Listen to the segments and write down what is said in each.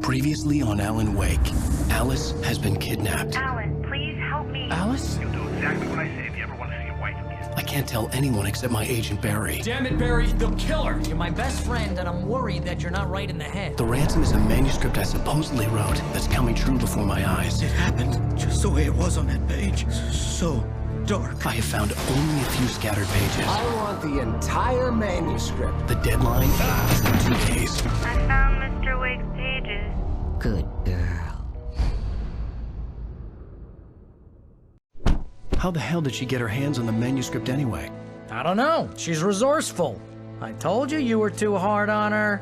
Previously on Alan Wake, Alice has been kidnapped. Alan, please help me. Alice? You'll do exactly what I say if you ever want to see your wife again. I can't tell anyone except my agent Barry. Damn it, Barry, they'll kill her! You're my best friend, and I'm worried that you're not right in the head. The ransom is a manuscript I supposedly wrote that's coming true before my eyes. It happened just the way it was on that page. So dark. I have found only a few scattered pages. I want the entire manuscript. The deadline is in 2 days. I found Mr. Wake's pages. Good girl. How the hell did she get her hands on the manuscript anyway? I don't know. She's resourceful. I told you were too hard on her.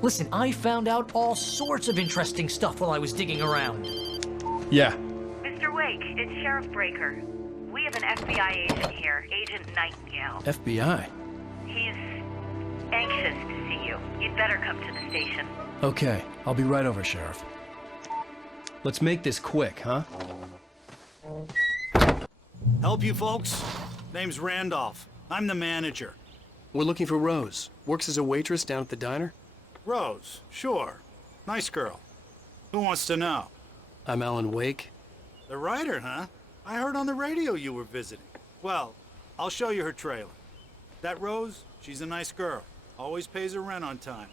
Listen, I found out all sorts of interesting stuff while I was digging around. Yeah. Mr. Wake, it's Sheriff Breaker. We have an FBI agent here, Agent Nightingale. FBI? He's anxious to see you. You'd better come to the station. Okay, I'll be right over, Sheriff. Let's make this quick, huh? Help you folks? Name's Randolph. I'm the manager. We're looking for Rose. Works as a waitress down at the diner. Rose, sure. Nice girl. Who wants to know? I'm Alan Wake. The writer, huh? I heard on the radio you were visiting. Well, I'll show you her trailer. That Rose, she's a nice girl. Always pays her rent on time.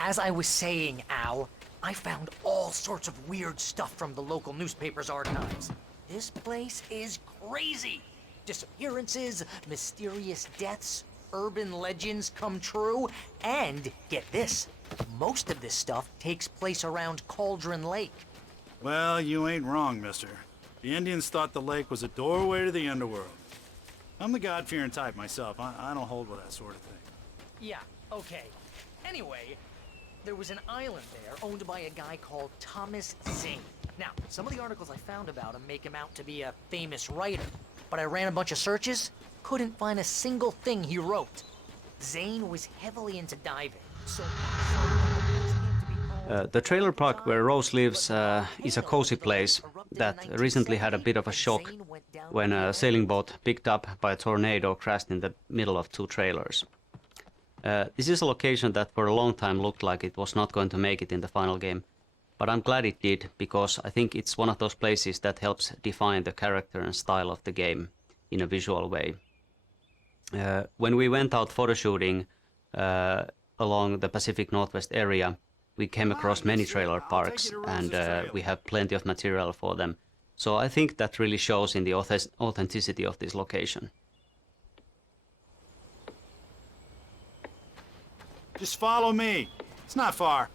As I was saying, Al, I found all sorts of weird stuff from the local newspaper's archives. This place is crazy. Disappearances, mysterious deaths, urban legends come true, and get this, most of this stuff takes place around Cauldron Lake. Well, you ain't wrong, mister. The Indians thought the lake was a doorway to the underworld. I'm the God-fearing type myself. I don't hold with that sort of thing. Yeah, okay. Anyway, there was an island there owned by a guy called Thomas Zane. Now, some of the articles I found about him make him out to be a famous writer, but I ran a bunch of searches, couldn't find a single thing he wrote. Zane was heavily into diving, so... The trailer park where Rose lives is a cozy place that recently had a bit of a shock when a sailing boat picked up by a tornado crashed in the middle of two trailers. This is a location that for a long time looked like it was not going to make it in the final game, but I'm glad it did, because I think it's one of those places that helps define the character and style of the game in a visual way. When we went out photoshooting along the Pacific Northwest area, we came across many trailer parks, and we have plenty of material for them. So I think that really shows in the authenticity of this location. Just follow me. It's not far.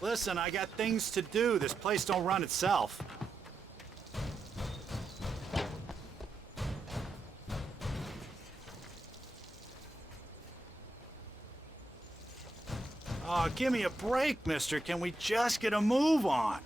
Listen, I got things to do. This place don't run itself. Oh, give me a break, mister. Can we just get a move on?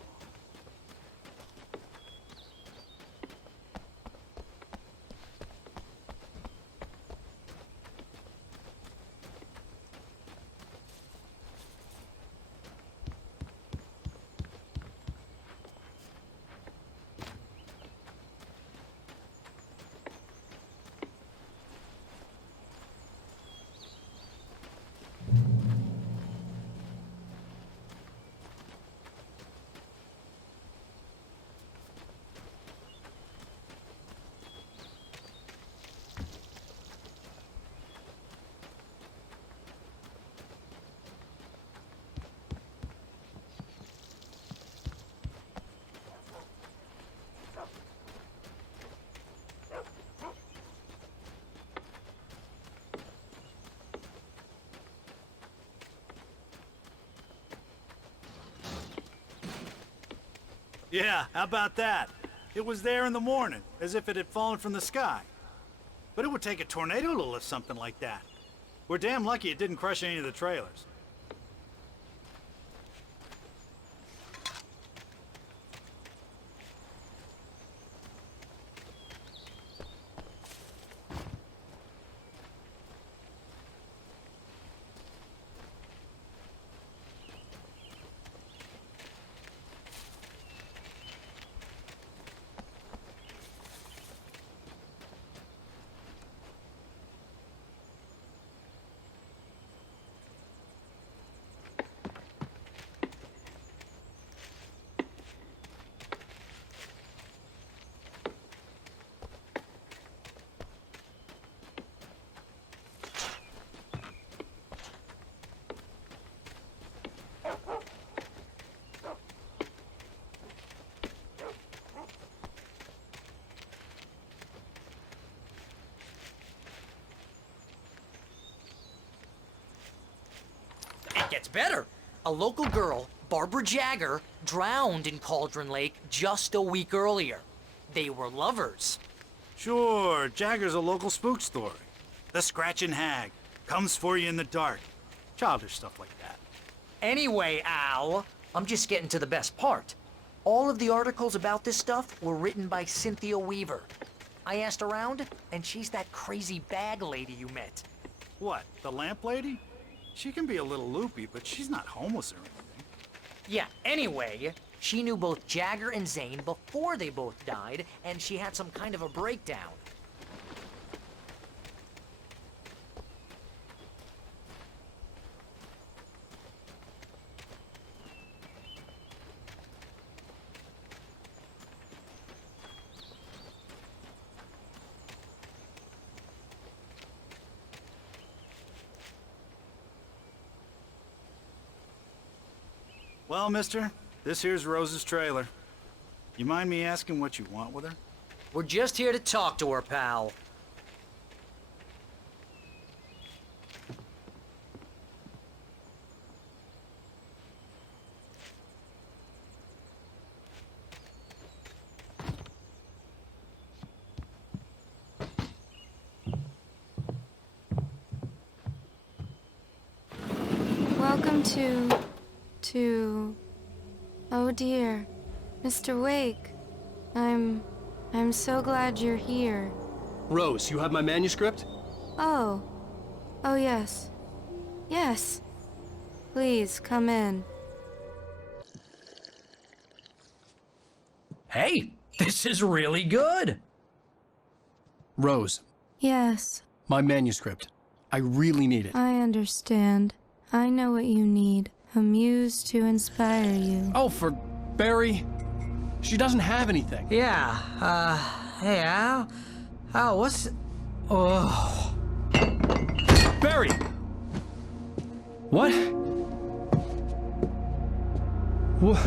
Yeah, how about that? It was there in the morning, as if it had fallen from the sky. But it would take a tornado to lift something like that. We're damn lucky it didn't crush any of the trailers. Gets better. A local girl, Barbara Jagger, drowned in Cauldron Lake just a week earlier. They were lovers. Sure, Jagger's a local spook story. The Scratching Hag. Comes for you in the dark. Childish stuff like that. Anyway, Al, I'm just getting to the best part. All of the articles about this stuff were written by Cynthia Weaver. I asked around, and she's that crazy bag lady you met. What, the lamp lady? She can be a little loopy, but she's not homeless or anything. Yeah, anyway, she knew both Jagger and Zane before they both died, and she had some kind of a breakdown. Well, mister, this here's Rose's trailer. You mind me asking what you want with her? We're just here to talk to her, pal. Welcome to... Oh dear, Mr. Wake. I'm so glad you're here. Rose, you have my manuscript? Oh. Oh yes. Yes. Please, come in. Hey, this is really good. Rose, Yes, my manuscript. I really need it. I understand. I know what you need. A muse to inspire you. Oh, for Barry? She doesn't have anything. Yeah, hey, Al? Al, what's... Oh... Barry! What? What?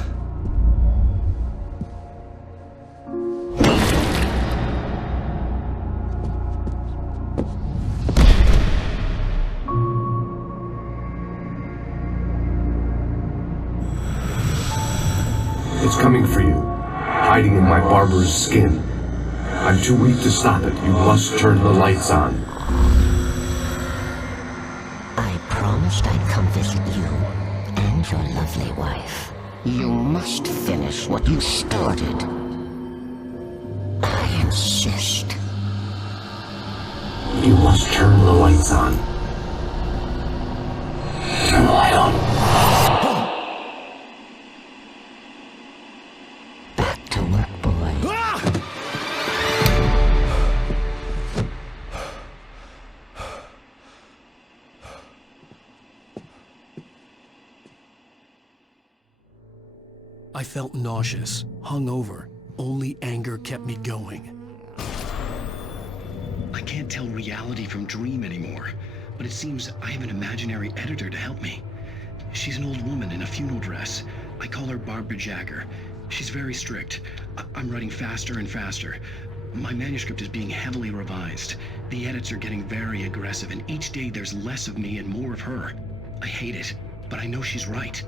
It's coming for you, hiding in my barber's skin. I'm too weak to stop it. You must turn the lights on. I promised I'd come visit you and your lovely wife. You must finish what you started. I insist. You must turn the lights on. Turn the light on. Back to work, boy. I felt nauseous, hungover. Only anger kept me going. I can't tell reality from dream anymore, but it seems I have an imaginary editor to help me. She's an old woman in a funeral dress. I call her Barbara Jagger. She's very strict. I'm writing faster and faster. My manuscript is being heavily revised. The edits are getting very aggressive, and each day there's less of me and more of her. I hate it, but I know she's right.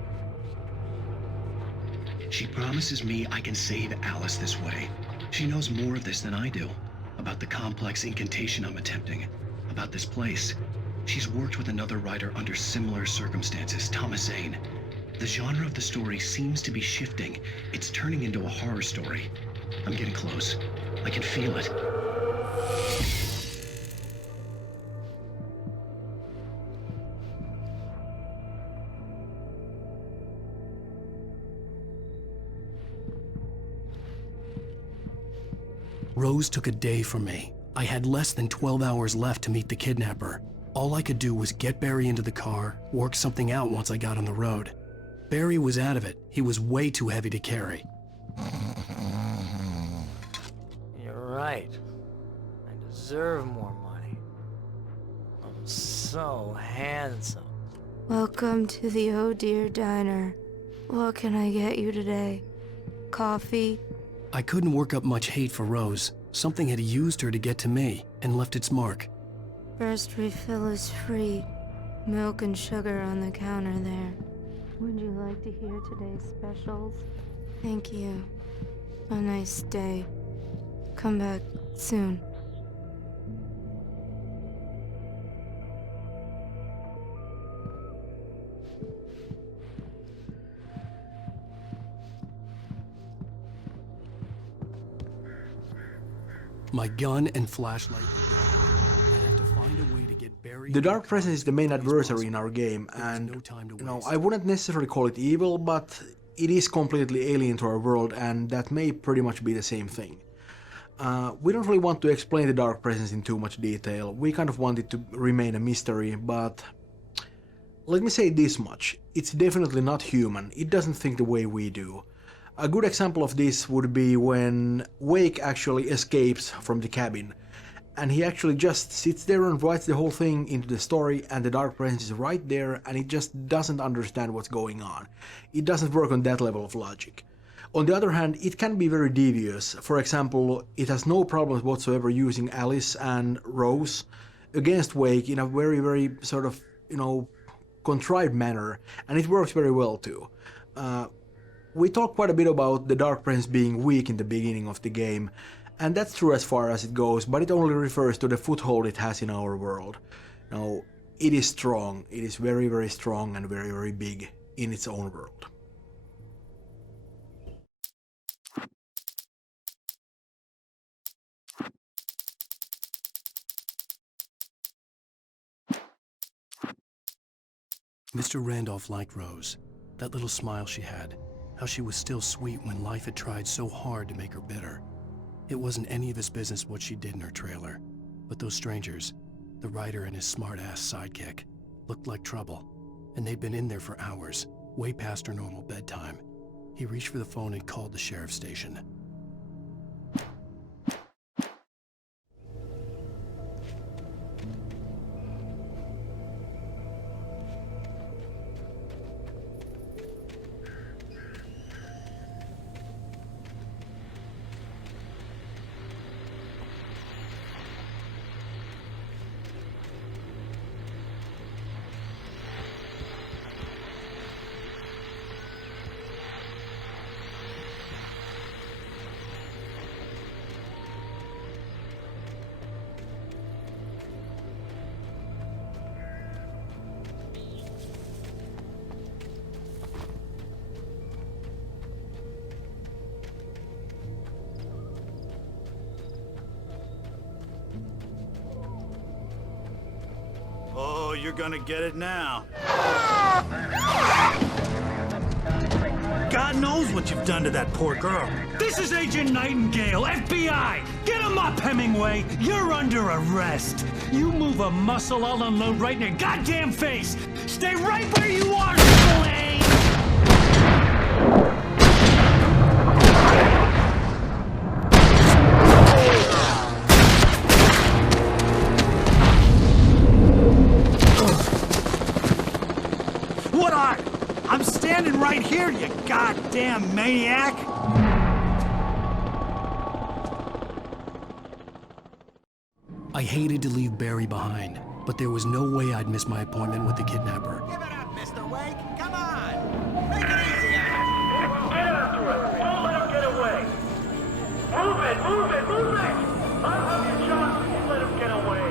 She promises me I can save Alice this way. She knows more of this than I do. About the complex incantation I'm attempting. About this place. She's worked with another writer under similar circumstances, Thomas Zane. The genre of the story seems to be shifting. It's turning into a horror story. I'm getting close. I can feel it. Rose took a day from me. I had less than 12 hours left to meet the kidnapper. All I could do was get Barry into the car, work something out once I got on the road. Barry was out of it. He was way too heavy to carry. You're right. I deserve more money. I'm so handsome. Welcome to the Oh Dear Diner. What can I get you today? Coffee? I couldn't work up much hate for Rose. Something had used her to get to me and left its mark. First refill is free. Milk and sugar on the counter there. like to hear today's specials? Thank you. A nice day. Come back soon. My gun and flashlight were gone. I'd have to find a way to get Barry. The Dark Presence is the main adversary in our game, and I wouldn't necessarily call it evil, but it is completely alien to our world, and that may pretty much be the same thing. We don't really want to explain the Dark Presence in too much detail. We kind of want it to remain a mystery, but let me say this much. It's definitely not human. It doesn't think the way we do. A good example of this would be when Wake actually escapes from the cabin, and he actually just sits there and writes the whole thing into the story, and the Dark Presence is right there, and it just doesn't understand what's going on. It doesn't work on that level of logic. On the other hand, it can be very devious. For example, it has no problems whatsoever using Alice and Rose against Wake in a very, very sort of, contrived manner, and it works very well too. We talked quite a bit about the Dark Presence being weak in the beginning of the game, and that's true as far as it goes, but it only refers to the foothold it has in our world. Now, it is strong, it is very, very strong and very, very big in its own world. Mr. Randolph liked Rose. That little smile she had. How she was still sweet when life had tried so hard to make her bitter. It wasn't any of his business what she did in her trailer. But those strangers, the writer and his smart-ass sidekick, looked like trouble. And they'd been in there for hours, way past her normal bedtime. He reached for the phone and called the sheriff's station. Oh, you're gonna get it now. God knows what you've done to that poor girl. This is Agent Nightingale, FBI! Get him up, Hemingway! You're under arrest! You move a muscle, I'll unload right in your goddamn face! Stay right where you are, Spillane! What are? I'm standing right here, you goddamn maniac! I hated to leave Barry behind, but there was no way I'd miss my appointment with the kidnapper. Give it up, Mr. Wake. Come on. Make it easy on him. Get after him. Don't let him get away. Move it, move it, move it. I'll have your shot if you let him get away.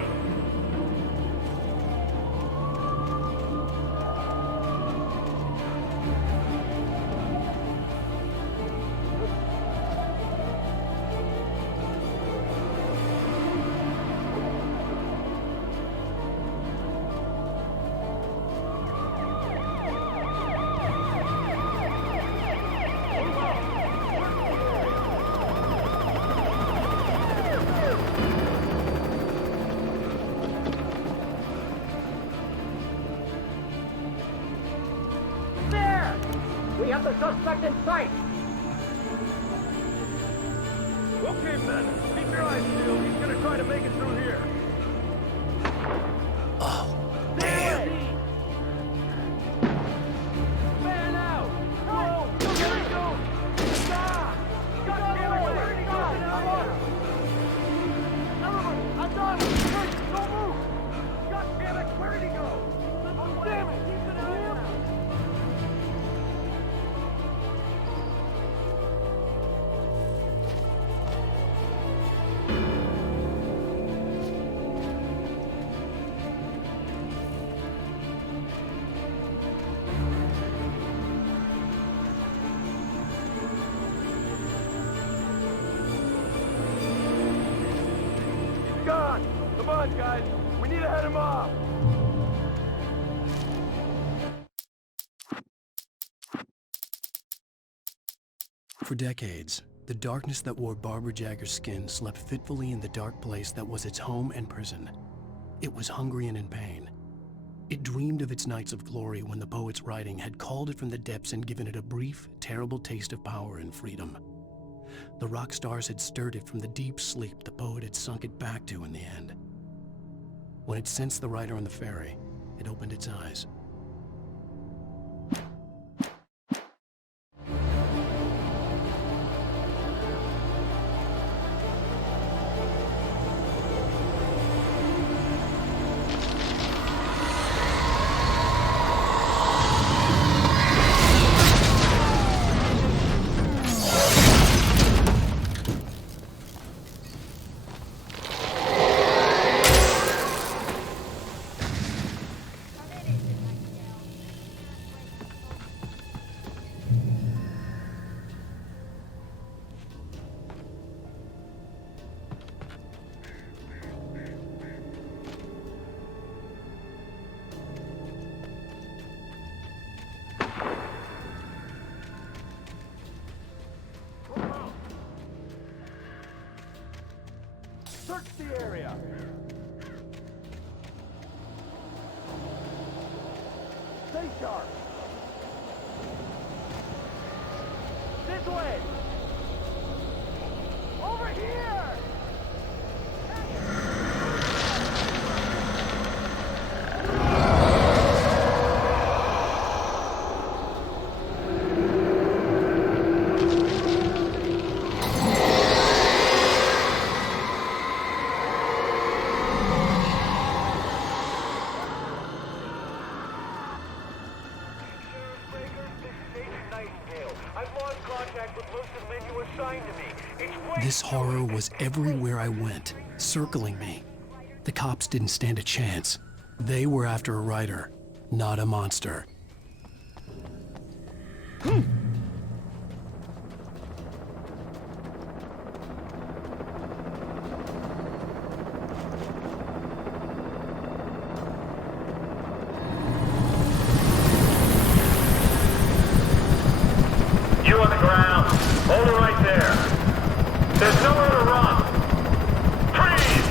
We have the suspect in sight! Okay, men. Keep your eyes peeled. He's gonna try to make it through here. Oh, damn. Man out! No! Here we go! Stop! God damn it! Where'd he go? Everyone, I got him! Hey, don't move! God damn it! Where'd he go? Oh, damn it! Keep it out! on, guys. We need to head him off. For decades, the darkness that wore Barbara Jagger's skin slept fitfully in the dark place that was its home and prison. It was hungry and in pain. It dreamed of its nights of glory when the poet's writing had called it from the depths and given it a brief, terrible taste of power and freedom. The rock stars had stirred it from the deep sleep the poet had sunk it back to in the end. When it sensed the writer on the ferry, it opened its eyes. Search the area. Stay sharp. This way. Over here. This horror was everywhere I went, circling me. The cops didn't stand a chance. They were after a writer, not a monster. You on the ground. Hold it right there. There's nowhere to run. Freeze!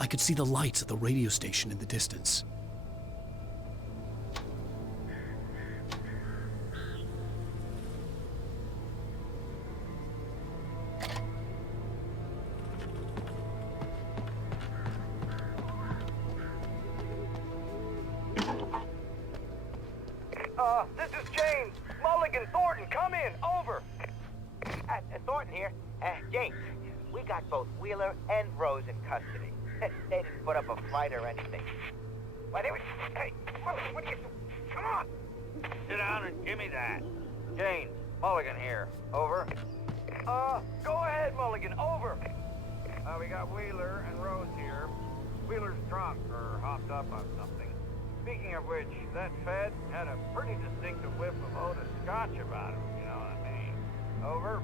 I could see the lights of the radio station in the distance. This is James. Mulligan, Thornton, come in. Over. Thornton here. James, we got both Wheeler and Rose in custody. They didn't put up a fight or anything. Why, they were... Hey, what are you... Come on! Sit down and give me that. James, Mulligan here. Over. Go ahead, Mulligan. Over. We got Wheeler and Rose here. Wheeler's drunk or hopped up on something. Speaking of which, that Fed had a pretty distinctive whiff of Otis Scotch about him, you know what I mean? Over.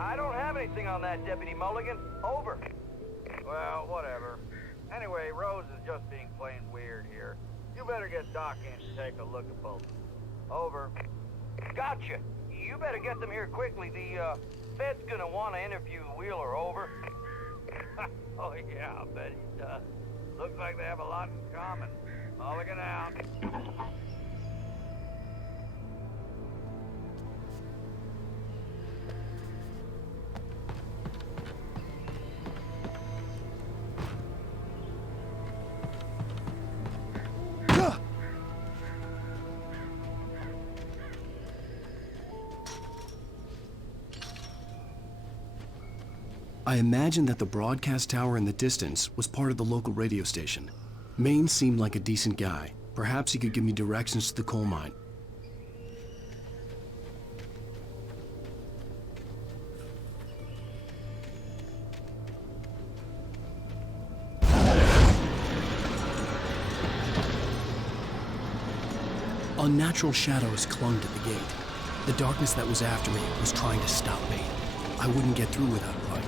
I don't have anything on that, Deputy Mulligan. Over. Well, whatever. Anyway, Rose is just being plain weird here. You better get Doc in to take a look at both. Over. Gotcha. You better get them here quickly. The, Fed's gonna want to interview Wheeler. Over. Oh, yeah, I bet he does. Looks like they have a lot in common. Mulligan out. I imagined that the broadcast tower in the distance was part of the local radio station. Maine seemed like a decent guy. Perhaps he could give me directions to the coal mine. Unnatural shadows clung to the gate. The darkness that was after me was trying to stop me. I wouldn't get through without a light.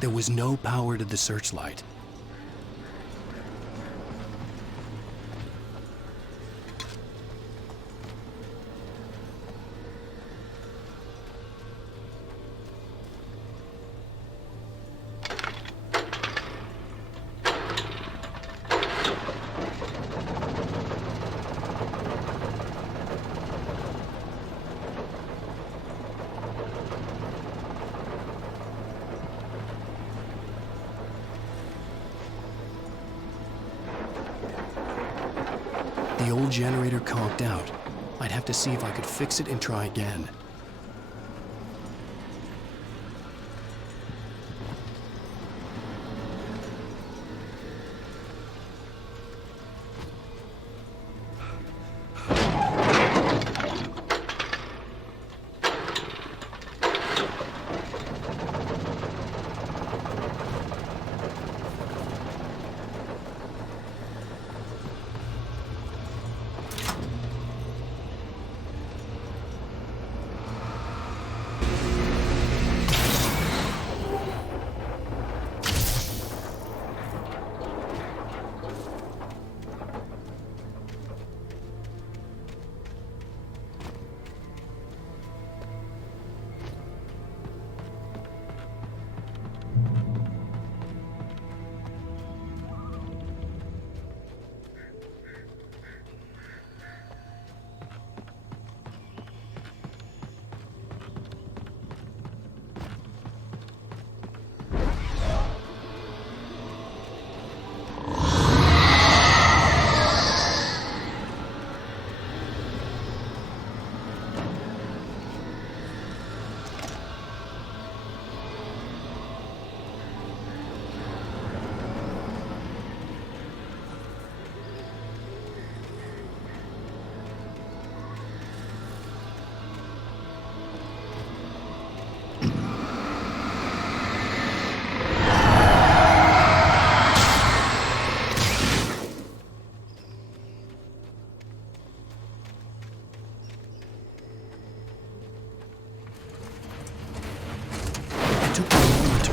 There was no power to the searchlight. The old generator conked out. I'd have to see if I could fix it and try again.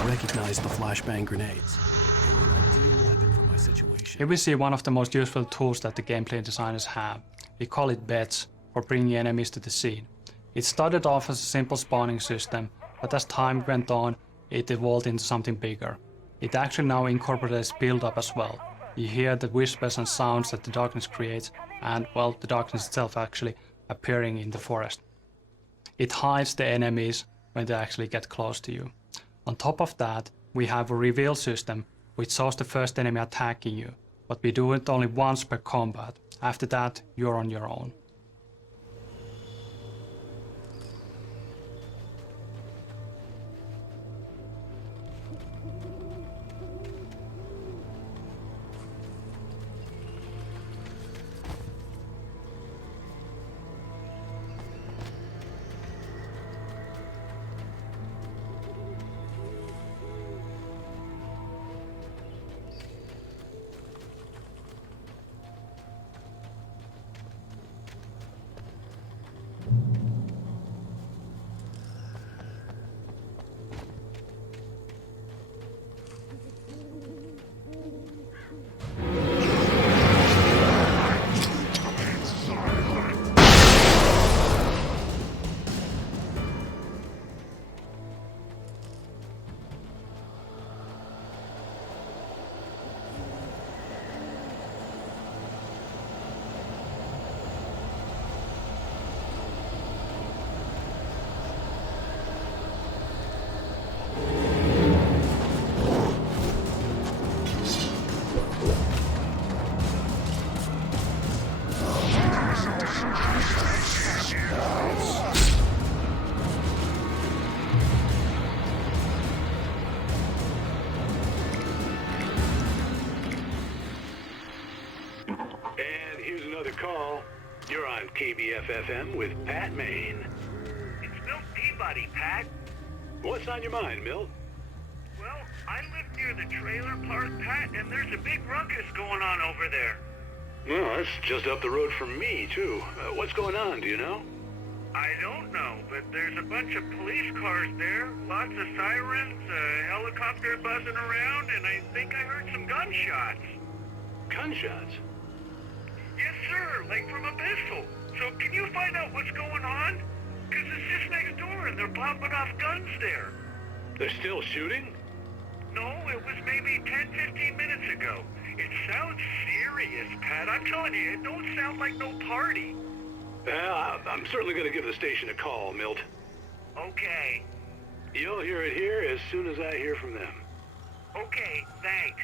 Recognize the flashbang grenades. They were an ideal weapon for my situation. Here we see one of the most useful tools that the gameplay designers have. We call it beds, for bringing enemies to the scene. It started off as a simple spawning system, but as time went on, it evolved into something bigger. It actually now incorporates build-up as well. You hear the whispers and sounds that the darkness creates, and, well, the darkness itself actually appearing in the forest. It hides the enemies when they actually get close to you. On top of that, we have a reveal system which shows the first enemy attacking you, but we do it only once per combat. After that, you're on your own. call. You're on KBF-FM with Pat Maine. It's Milt Peabody, Pat. What's on your mind, Milt? Well, I live near the trailer park, Pat, and there's a big ruckus going on over there. Well, that's just up the road from me, too. What's going on, do you know? I don't know, but there's a bunch of police cars there, lots of sirens, a helicopter buzzing around, and I think I heard some gunshots. Gunshots? Yes, sir, like from a pistol. So can you find out what's going on? Because it's just next door and they're popping off guns there. They're still shooting? No, it was maybe 10, 15 minutes ago. It sounds serious, Pat. I'm telling you, it don't sound like no party. Well, I'm certainly going to give the station a call, Milt. Okay. You'll hear it here as soon as I hear from them. Okay, thanks.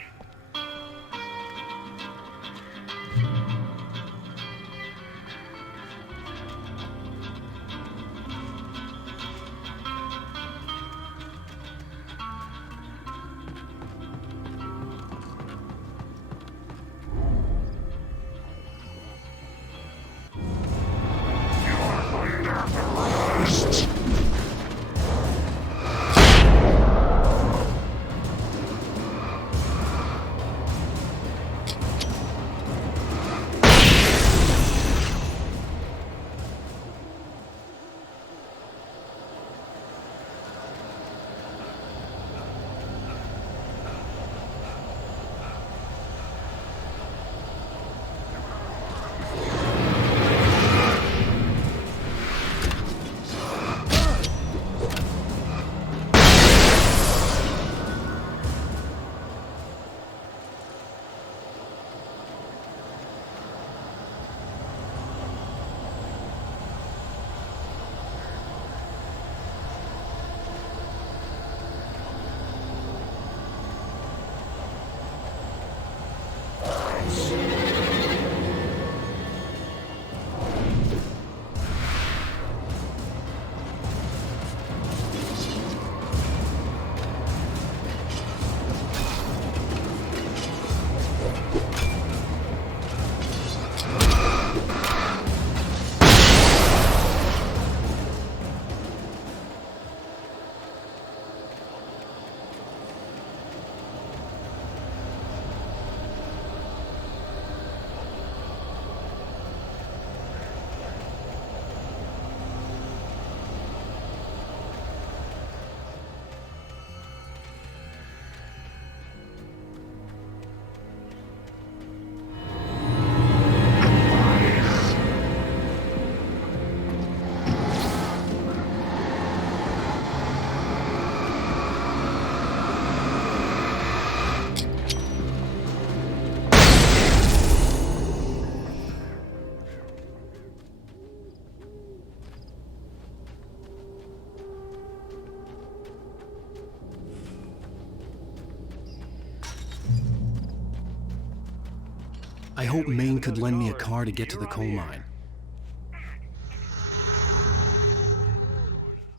I hope Maine could lend me a car to get to the coal mine.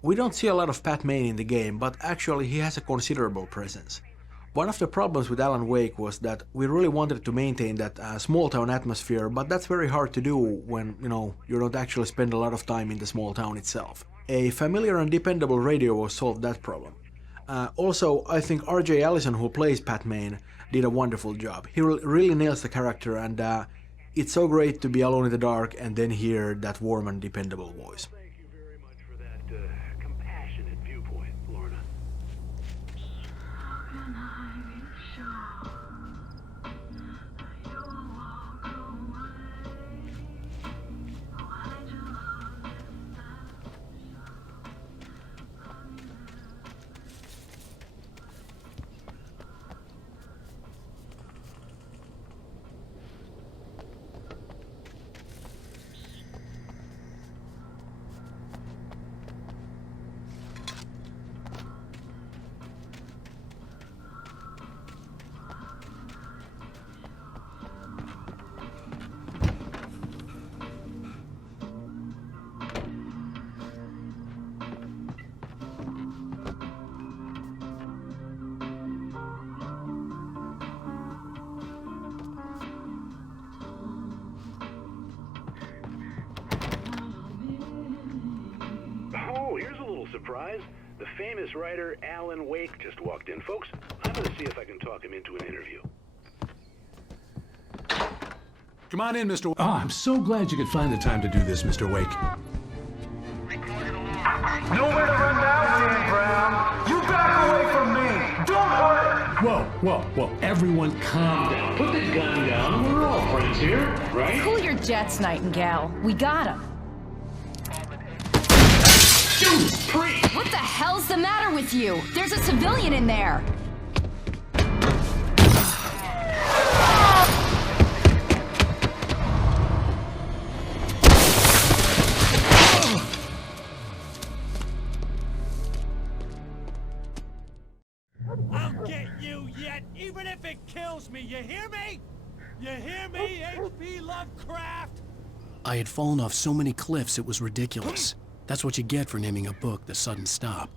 We don't see a lot of Pat Maine in the game, but actually he has a considerable presence. One of the problems with Alan Wake was that we really wanted to maintain that small town atmosphere, but that's very hard to do when, you don't actually spend a lot of time in the small town itself. A familiar and dependable radio will solve that problem. Also, I think RJ Allison, who plays Pat Maine, did a wonderful job. He really nails the character, and it's so great to be alone in the dark and then hear that warm and dependable voice. Thank you very much for that compassionate viewpoint, Lorna. surprise, the famous writer Alan Wake just walked in. Folks, I'm gonna see if I can talk him into an interview. Come on in, Mr. Oh, I'm so glad you could find the time to do this, Mr. Wake. Nowhere to run now, Dan Brown. You back away from me. Don't hurt. Whoa. Everyone calm down. Put the gun down. We're all friends here, right? Cool your jets, Nightingale. We got him. Judas Priest! What the hell's the matter with you? There's a civilian in there. I'll get you yet, even if it kills me. You hear me? You hear me, H.P. Lovecraft? I had fallen off so many cliffs it was ridiculous. That's what you get for naming a book The Sudden Stop.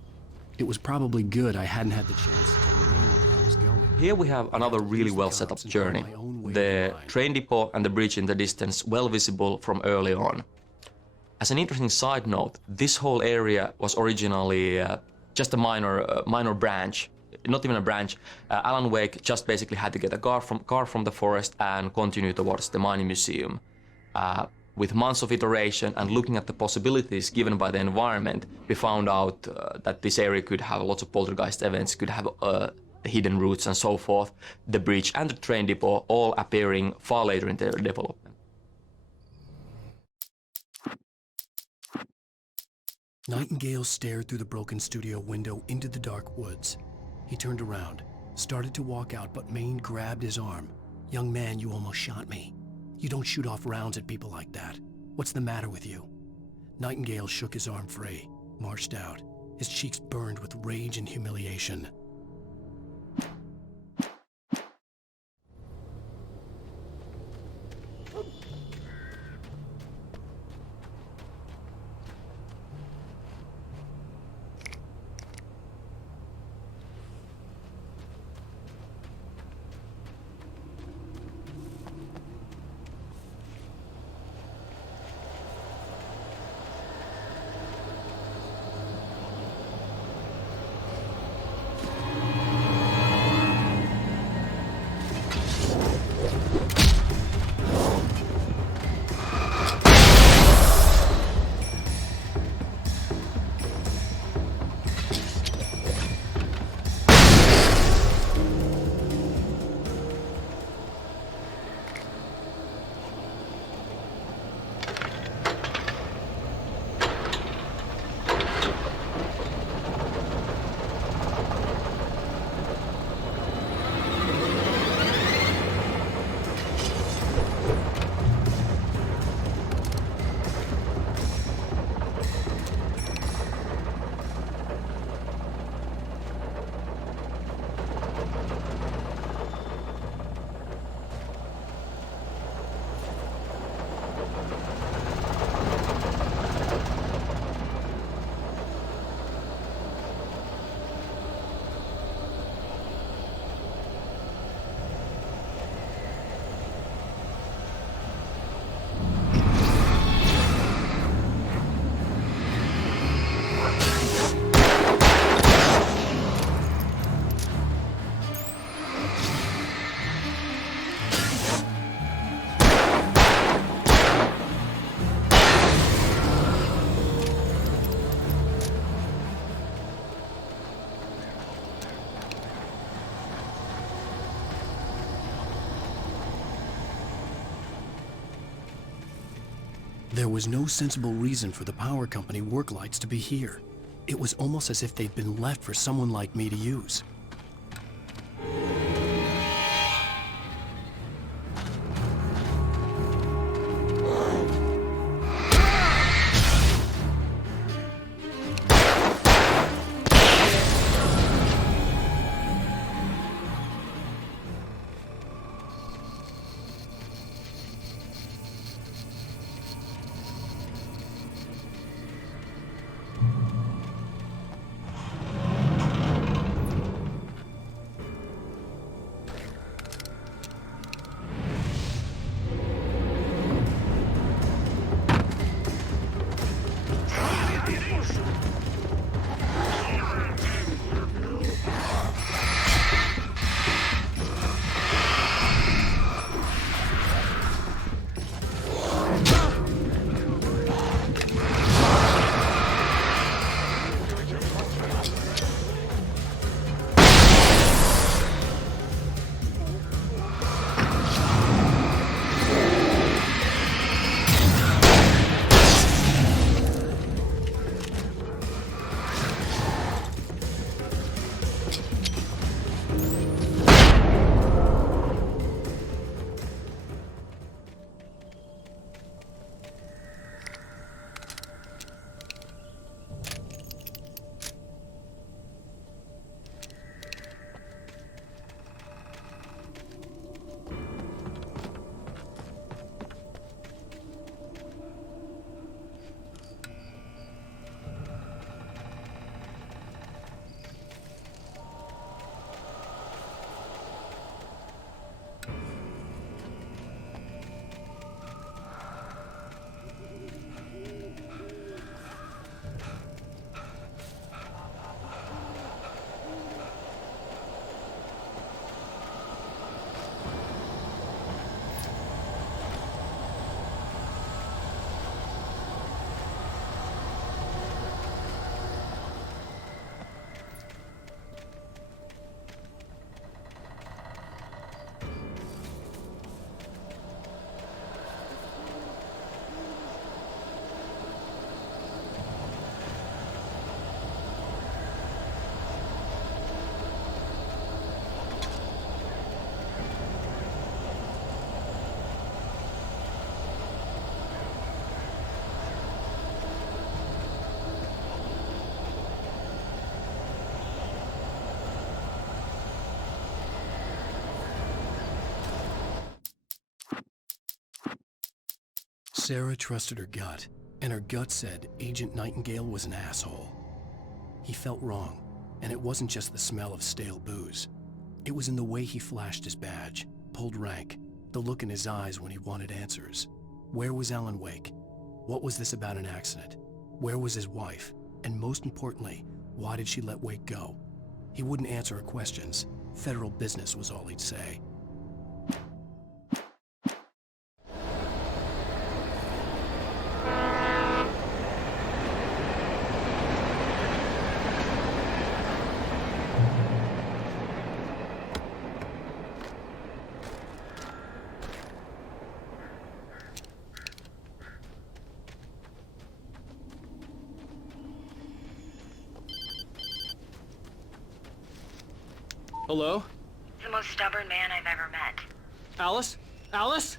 It was probably good I hadn't had the chance to tell Rain where I was going. Here we have another really well set up journey. The train depot and the bridge in the distance well visible from early on. As an interesting side note, this whole area was originally just a minor branch. Not even a branch. Alan Wake just basically had to get a car from the forest and continue towards the mining museum. With months of iteration and looking at the possibilities given by the environment, we found out that this area could have lots of poltergeist events, could have hidden routes and so forth, the bridge and the train depot all appearing far later in their development. Nightingale stared through the broken studio window into the dark woods. He turned around, started to walk out, but Maine grabbed his arm. "Young man, you almost shot me. You don't shoot off rounds at people like that. What's the matter with you?" Nightingale shook his arm free, marched out. His cheeks burned with rage and humiliation. There was no sensible reason for the power company work lights to be here. It was almost as if they'd been left for someone like me to use. Sarah trusted her gut, and her gut said Agent Nightingale was an asshole. He felt wrong, and it wasn't just the smell of stale booze. It was in the way he flashed his badge, pulled rank, the look in his eyes when he wanted answers. Where was Alan Wake? What was this about an accident? Where was his wife? And most importantly, why did she let Wake go? He wouldn't answer her questions. Federal business was all he'd say. Hello? He's the most stubborn man I've ever met. Alice? Alice?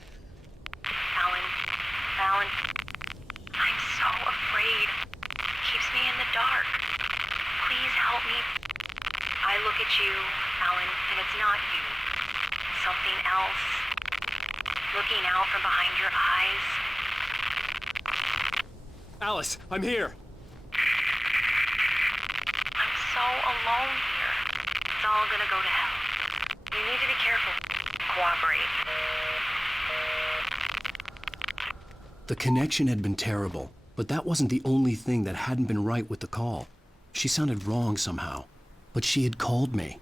Alan, I'm so afraid. He keeps me in the dark. Please help me. I look at you, Alan, and it's not you. It's something else. Looking out from behind your eyes. Alice, I'm here. I'm so alone here. It's all gonna go to hell. You need to be careful. Cooperate. The connection had been terrible, but that wasn't the only thing that hadn't been right with the call. She sounded wrong somehow, but she had called me.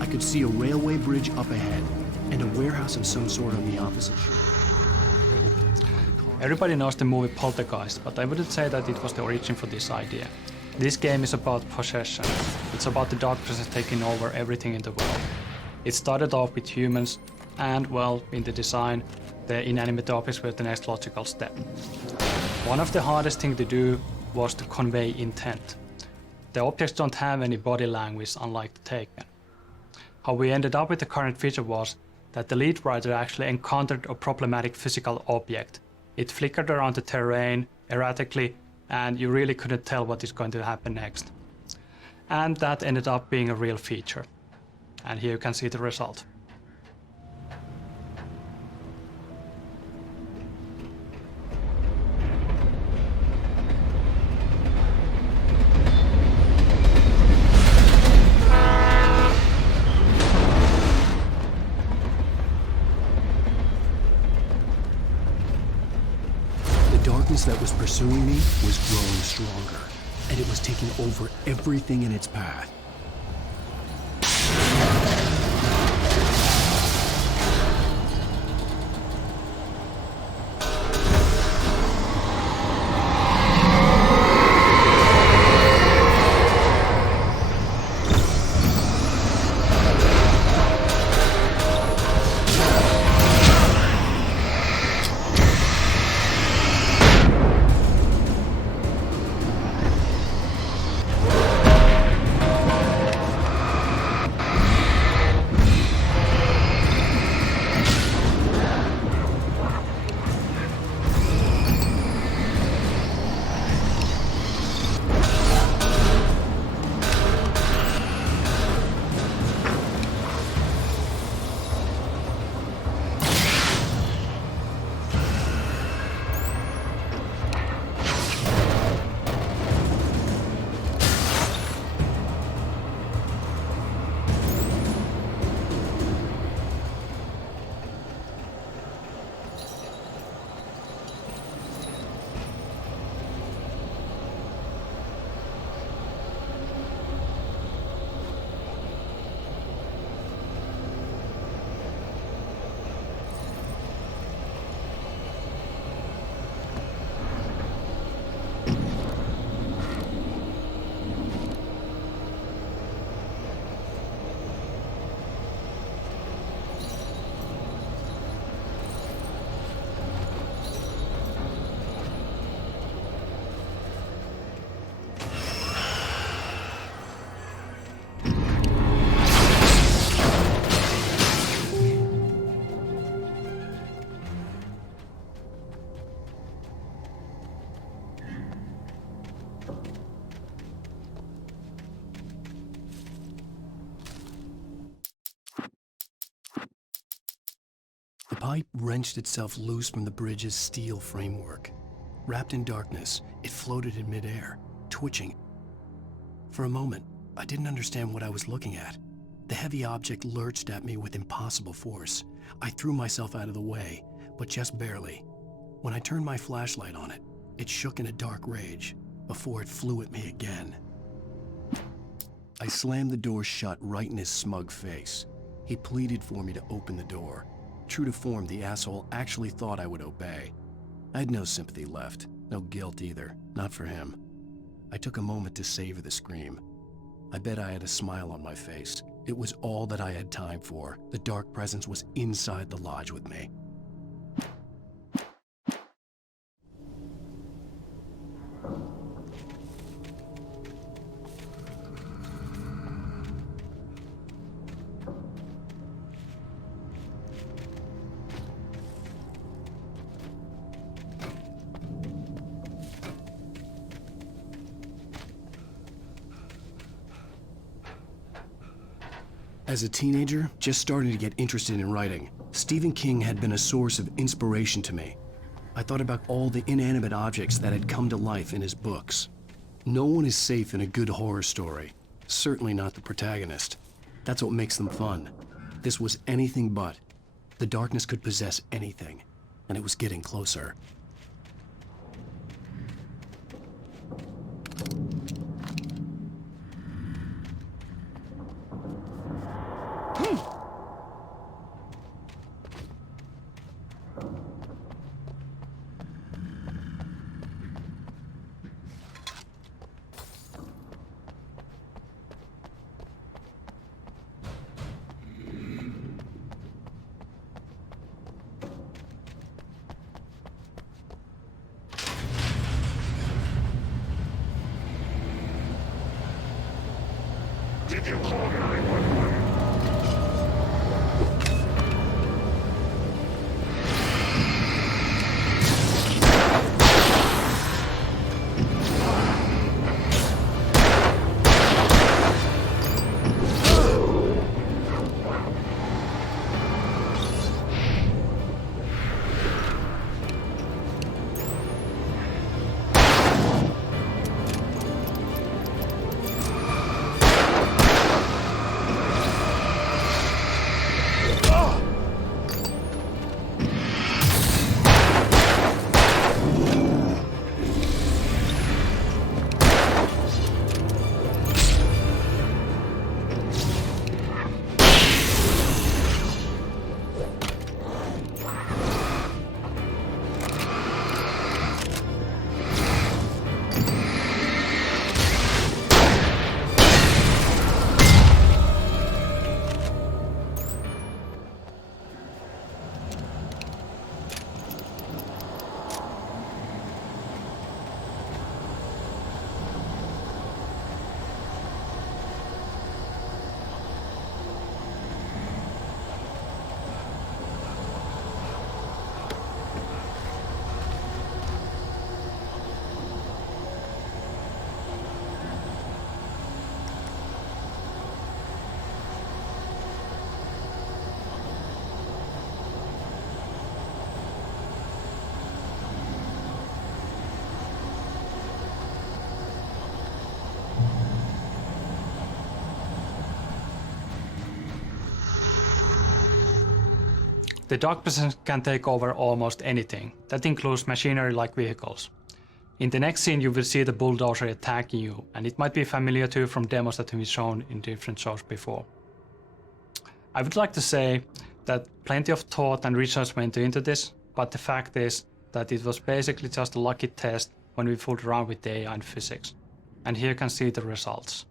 I could see a railway bridge up ahead, and a warehouse of some sort on the opposite shore. Everybody knows the movie Poltergeist, but I wouldn't say that it was the origin for this idea. This game is about possession. It's about the dark presence taking over everything in the world. It started off with humans, and, well, in the design, the inanimate objects were the next logical step. One of the hardest things to do was to convey intent. The objects don't have any body language, unlike the Taken. How we ended up with the current feature was that the lead writer actually encountered a problematic physical object. It flickered around the terrain erratically, and you really couldn't tell what is going to happen next. And that ended up being a real feature. And here you can see the result. The darkness that was pursuing me was growing stronger, and it was taking over everything in its path. pipe wrenched itself loose from the bridge's steel framework. Wrapped in darkness, it floated in midair, twitching. For a moment, I didn't understand what I was looking at. The heavy object lurched at me with impossible force. I threw myself out of the way, but just barely. When I turned my flashlight on it, it shook in a dark rage before it flew at me again. I slammed the door shut right in his smug face. He pleaded for me to open the door. True to form, the asshole actually thought I would obey. I had no sympathy left, no guilt either, not for him. I took a moment to savor the scream. I bet I had a smile on my face. It was all that I had time for. The dark presence was inside the lodge with me. As a teenager, just starting to get interested in writing, Stephen King had been a source of inspiration to me. I thought about all the inanimate objects that had come to life in his books. No one is safe in a good horror story, certainly not the protagonist. That's what makes them fun. This was anything but. The darkness could possess anything, and it was getting closer. Did you call 911? The dark presence can take over almost anything. That includes machinery like vehicles. In the next scene you will see the bulldozer attacking you, and it might be familiar too from demos that have been shown in different shows before. I would like to say that plenty of thought and research went into this, but the fact is that it was basically just a lucky test when we fooled around with the AI and physics. And here you can see the results.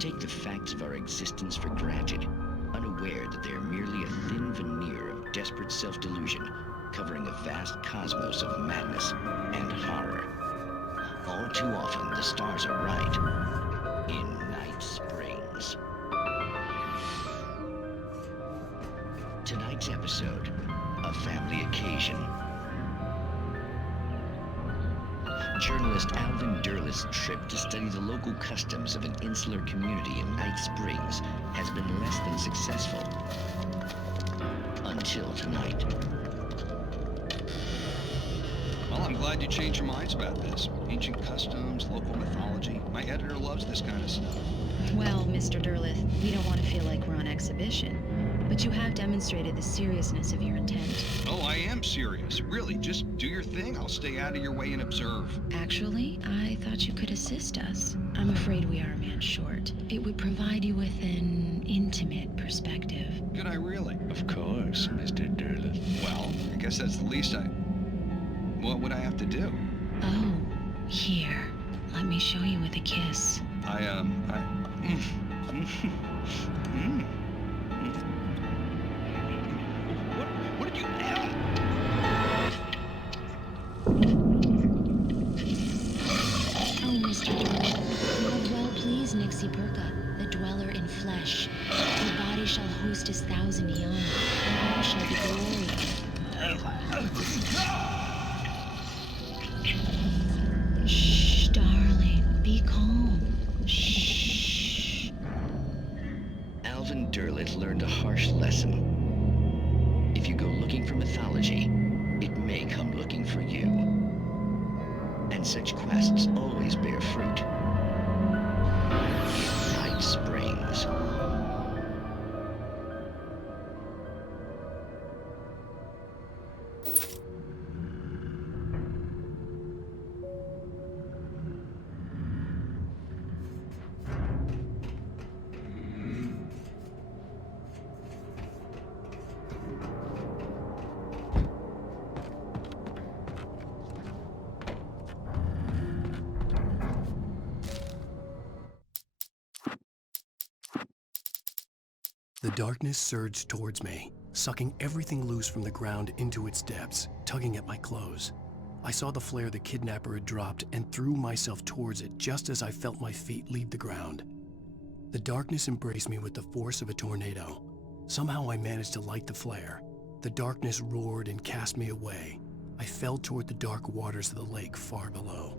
take the facts of our existence for granted, unaware that they are merely a thin veneer of desperate self-delusion, covering a vast cosmos of madness and horror. All too often, the stars are right. In Night Springs. Tonight's episode, a family occasion. Journalist Alvin Derleth's trip to study the local customs of an insular community in Night Springs has been less than successful. Until tonight. Well, I'm glad you changed your minds about this. Ancient customs, local mythology. My editor loves this kind of stuff. Well, Mr. Derleth, we don't want to feel like we're on exhibition. But you have demonstrated the seriousness of your intent. Oh, I am serious. Really, just do your thing. I'll stay out of your way and observe. Actually, I thought you could assist us. I'm afraid we are a man short. It would provide you with an intimate perspective. Could I really? Of course, Mr. Derleth. Well, I guess that's the least What would I have to do? Oh, here. Let me show you with a kiss. What did you... Oh, Mr. Derleth, you have well pleased Nixie Perka, the dweller in flesh. Your body shall host his 1,000 young, and all shall be glorious. Shh, darling, be calm. Shh. Alvin Derleth learned a harsh lesson. If you go looking for mythology, it may come looking for you. And such quests always bear fruit. In Night Springs. The darkness surged towards me, sucking everything loose from the ground into its depths, tugging at my clothes. I saw the flare the kidnapper had dropped and threw myself towards it just as I felt my feet leave the ground. The darkness embraced me with the force of a tornado. Somehow I managed to light the flare. The darkness roared and cast me away. I fell toward the dark waters of the lake far below.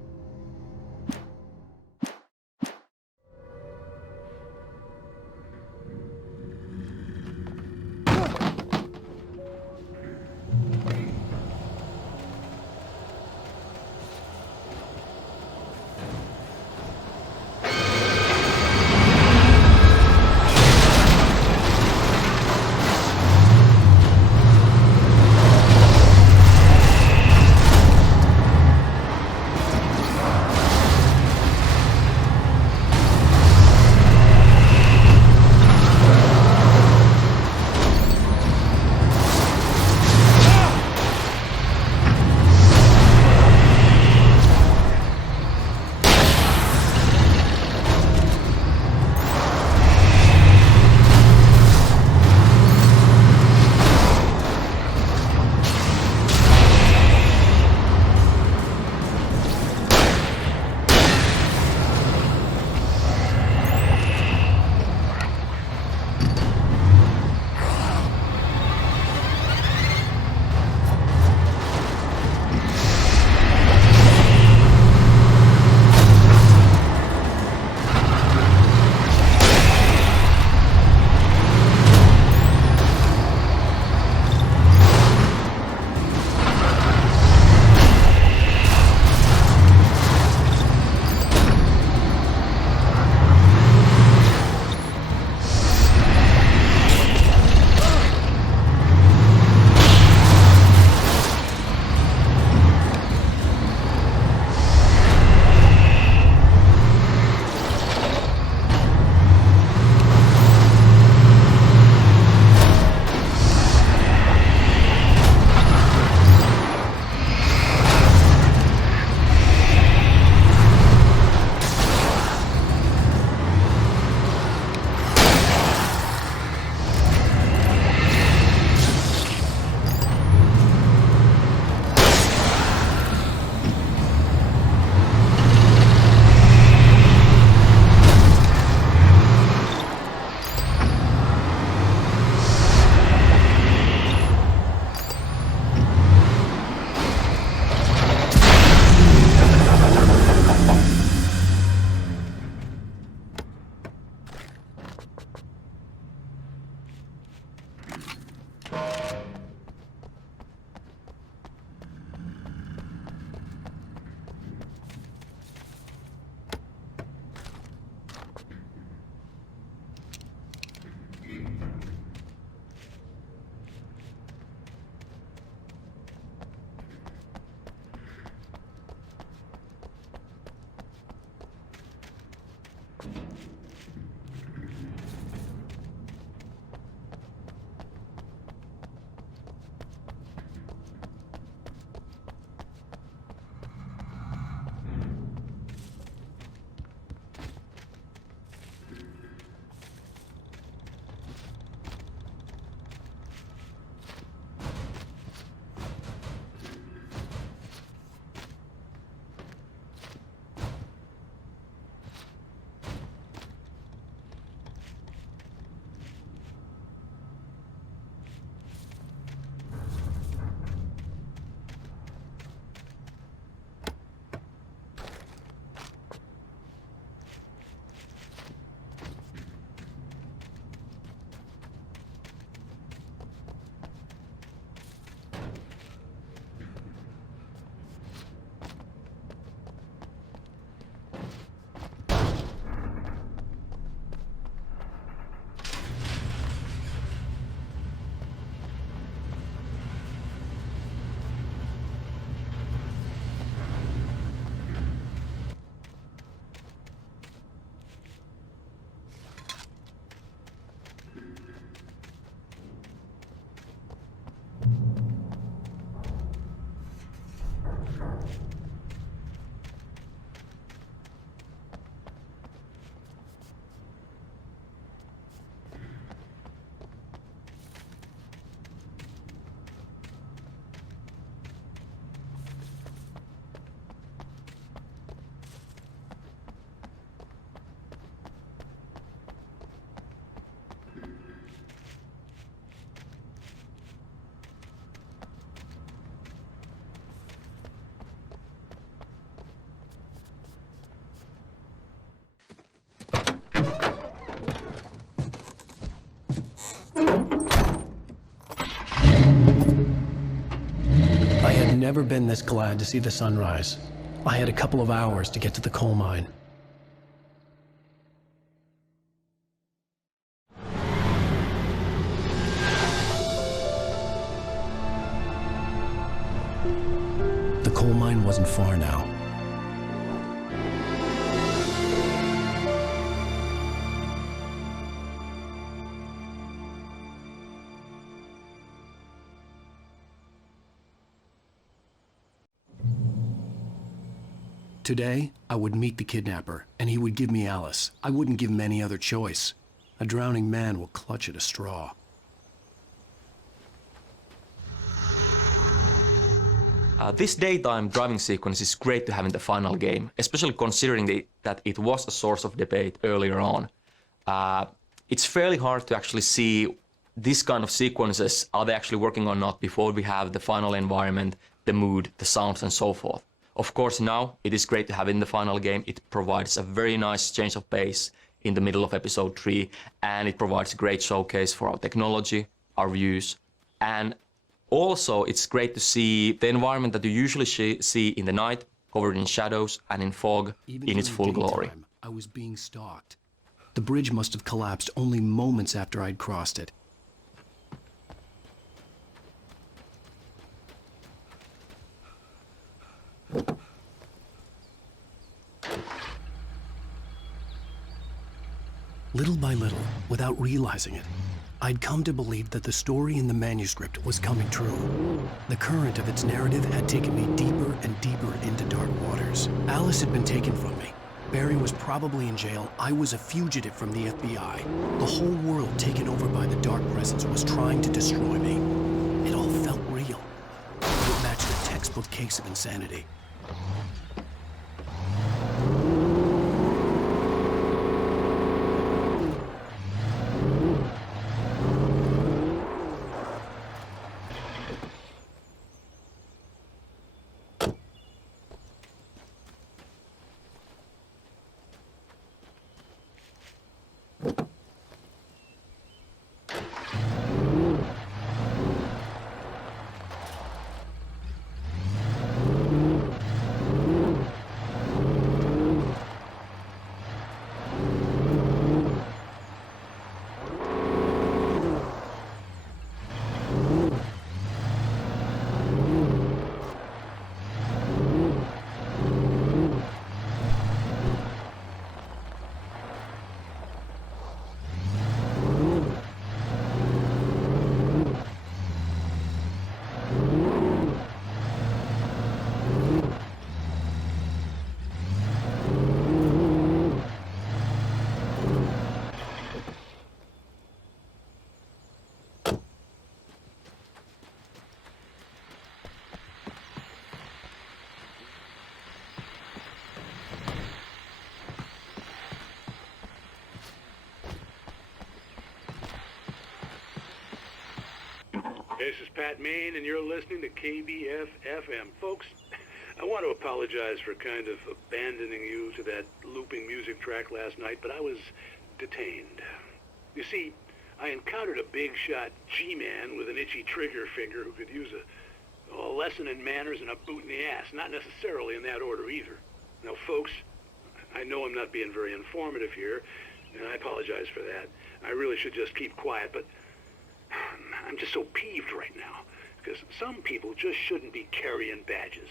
I had never been this glad to see the sunrise. I had a couple of hours to get to the coal mine. The coal mine wasn't far now. Today, I would meet the kidnapper, and he would give me Alice. I wouldn't give him any other choice. A drowning man will clutch at a straw. This daytime driving sequence is great to have in the final game, especially considering that it was a source of debate earlier on. It's fairly hard to actually see this kind of sequences, are they actually working or not, before we have the final environment, the mood, the sounds, and so forth. Of course, now it is great to have in the final game. It provides a very nice change of pace in the middle of episode 3, and it provides a great showcase for our technology, our views, and also it's great to see the environment that you usually see in the night, covered in shadows and in fog, in its full glory. I was being stalked. The bridge must have collapsed only moments after I'd crossed it. Little by little, without realizing it, I'd come to believe that the story in the manuscript was coming true. The current of its narrative had taken me deeper and deeper into dark waters. Alice had been taken from me. Barry was probably in jail. I was a fugitive from the FBI. The whole world taken over by the dark presence was trying to destroy me. It all felt real. It matched the textbook case of insanity. This is Pat Main, and you're listening to KBF-FM. Folks, I want to apologize for kind of abandoning you to that looping music track last night, but I was detained. You see, I encountered a big-shot G-man with an itchy trigger finger who could use a lesson in manners and a boot in the ass, not necessarily in that order either. Now, folks, I know I'm not being very informative here, and I apologize for that. I really should just keep quiet, but I'm just so peeved right now, because some people just shouldn't be carrying badges.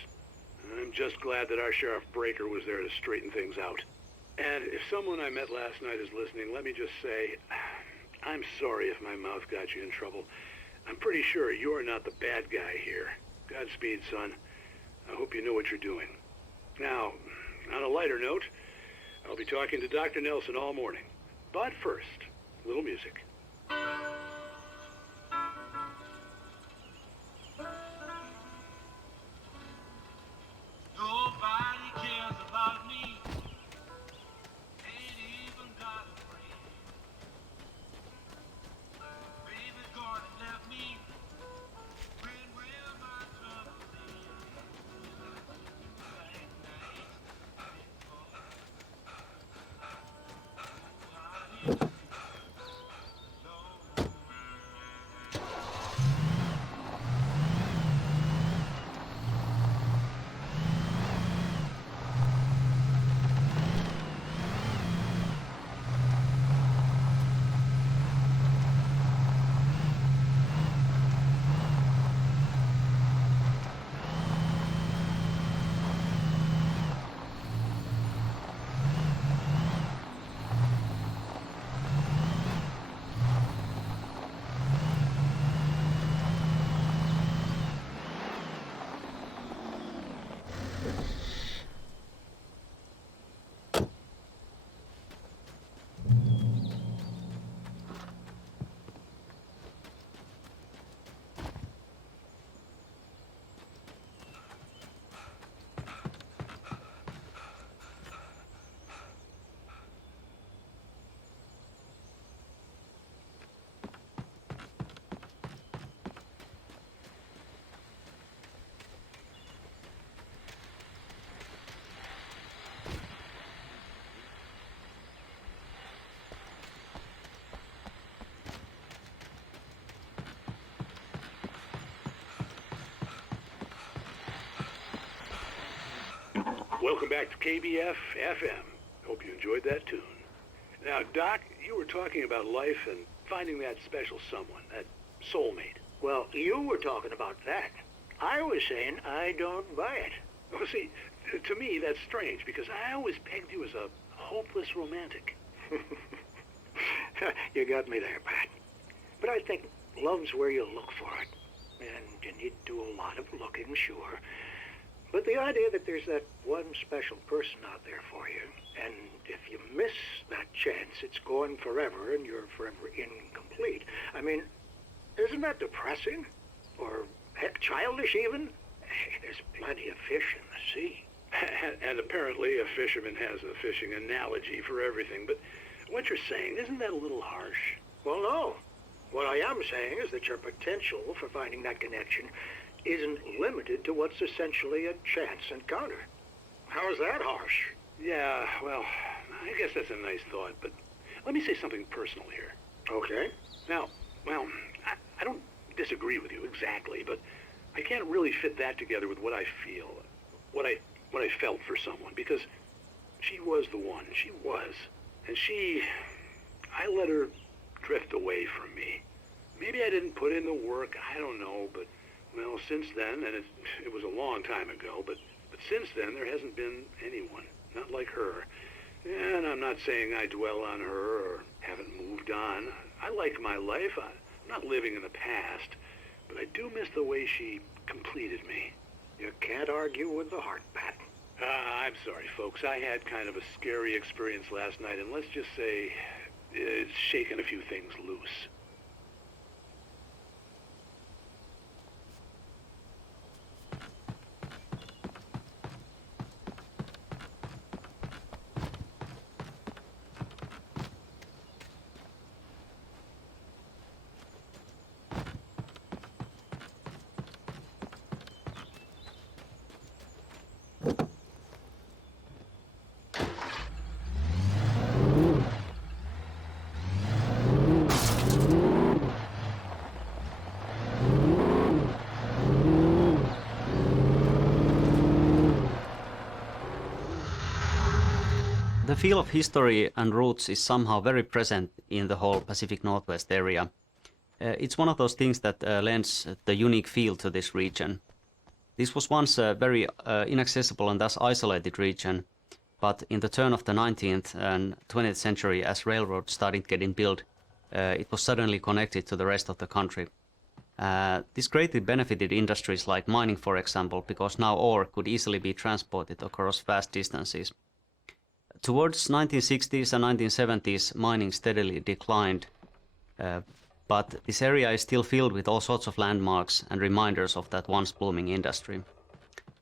I'm just glad that our Sheriff Breaker was there to straighten things out. And if someone I met last night is listening, let me just say, I'm sorry if my mouth got you in trouble. I'm pretty sure you're not the bad guy here. Godspeed, son. I hope you know what you're doing. Now, on a lighter note, I'll be talking to Dr. Nelson all morning. But first, a little music. Nobody cares about me. Ain't even got a friend. Baby's gone and left me. When will my trouble end? Welcome back to KBF-FM. Hope you enjoyed that tune. Now, Doc, you were talking about life and finding that special someone, that soulmate. Well, you were talking about that. I was saying I don't buy it. Well, see, to me, that's strange, because I always pegged you as a hopeless romantic. You got me there, Pat. But I think love's where you look for it. And you need to do a lot of looking, sure. But the idea that there's that one special person out there for you, and if you miss that chance, it's gone forever and you're forever incomplete. I mean, isn't that depressing? Or, heck, childish even? There's plenty of fish in the sea. And apparently a fisherman has a fishing analogy for everything, but what you're saying, isn't that a little harsh? Well, no. What I am saying is that your potential for finding that connection isn't limited to what's essentially a chance encounter. How is that harsh? Yeah, well, I guess that's a nice thought, but let me say something personal here. Okay. Now, well, I don't disagree with you exactly, but I can't really fit that together with what I feel, what I felt for someone, because she was the one. She was. And I let her drift away from me. Maybe I didn't put in the work, I don't know, but, well, since then, and it was a long time ago, but since then there hasn't been anyone, not like her. And I'm not saying I dwell on her or haven't moved on. I like my life. I'm not living in the past, but I do miss the way she completed me. You can't argue with the heart, Pat. I'm sorry, folks. I had kind of a scary experience last night, and let's just say it's shaken a few things loose. The feel of history and roots is somehow very present in the whole Pacific Northwest area. It's one of those things that lends the unique feel to this region. This was once a very inaccessible and thus isolated region, but in the turn of the 19th and 20th century, as railroads started getting built, it was suddenly connected to the rest of the country. This greatly benefited industries like mining, for example, because now ore could easily be transported across vast distances. Towards 1960s and 1970s, mining steadily declined, but this area is still filled with all sorts of landmarks and reminders of that once blooming industry.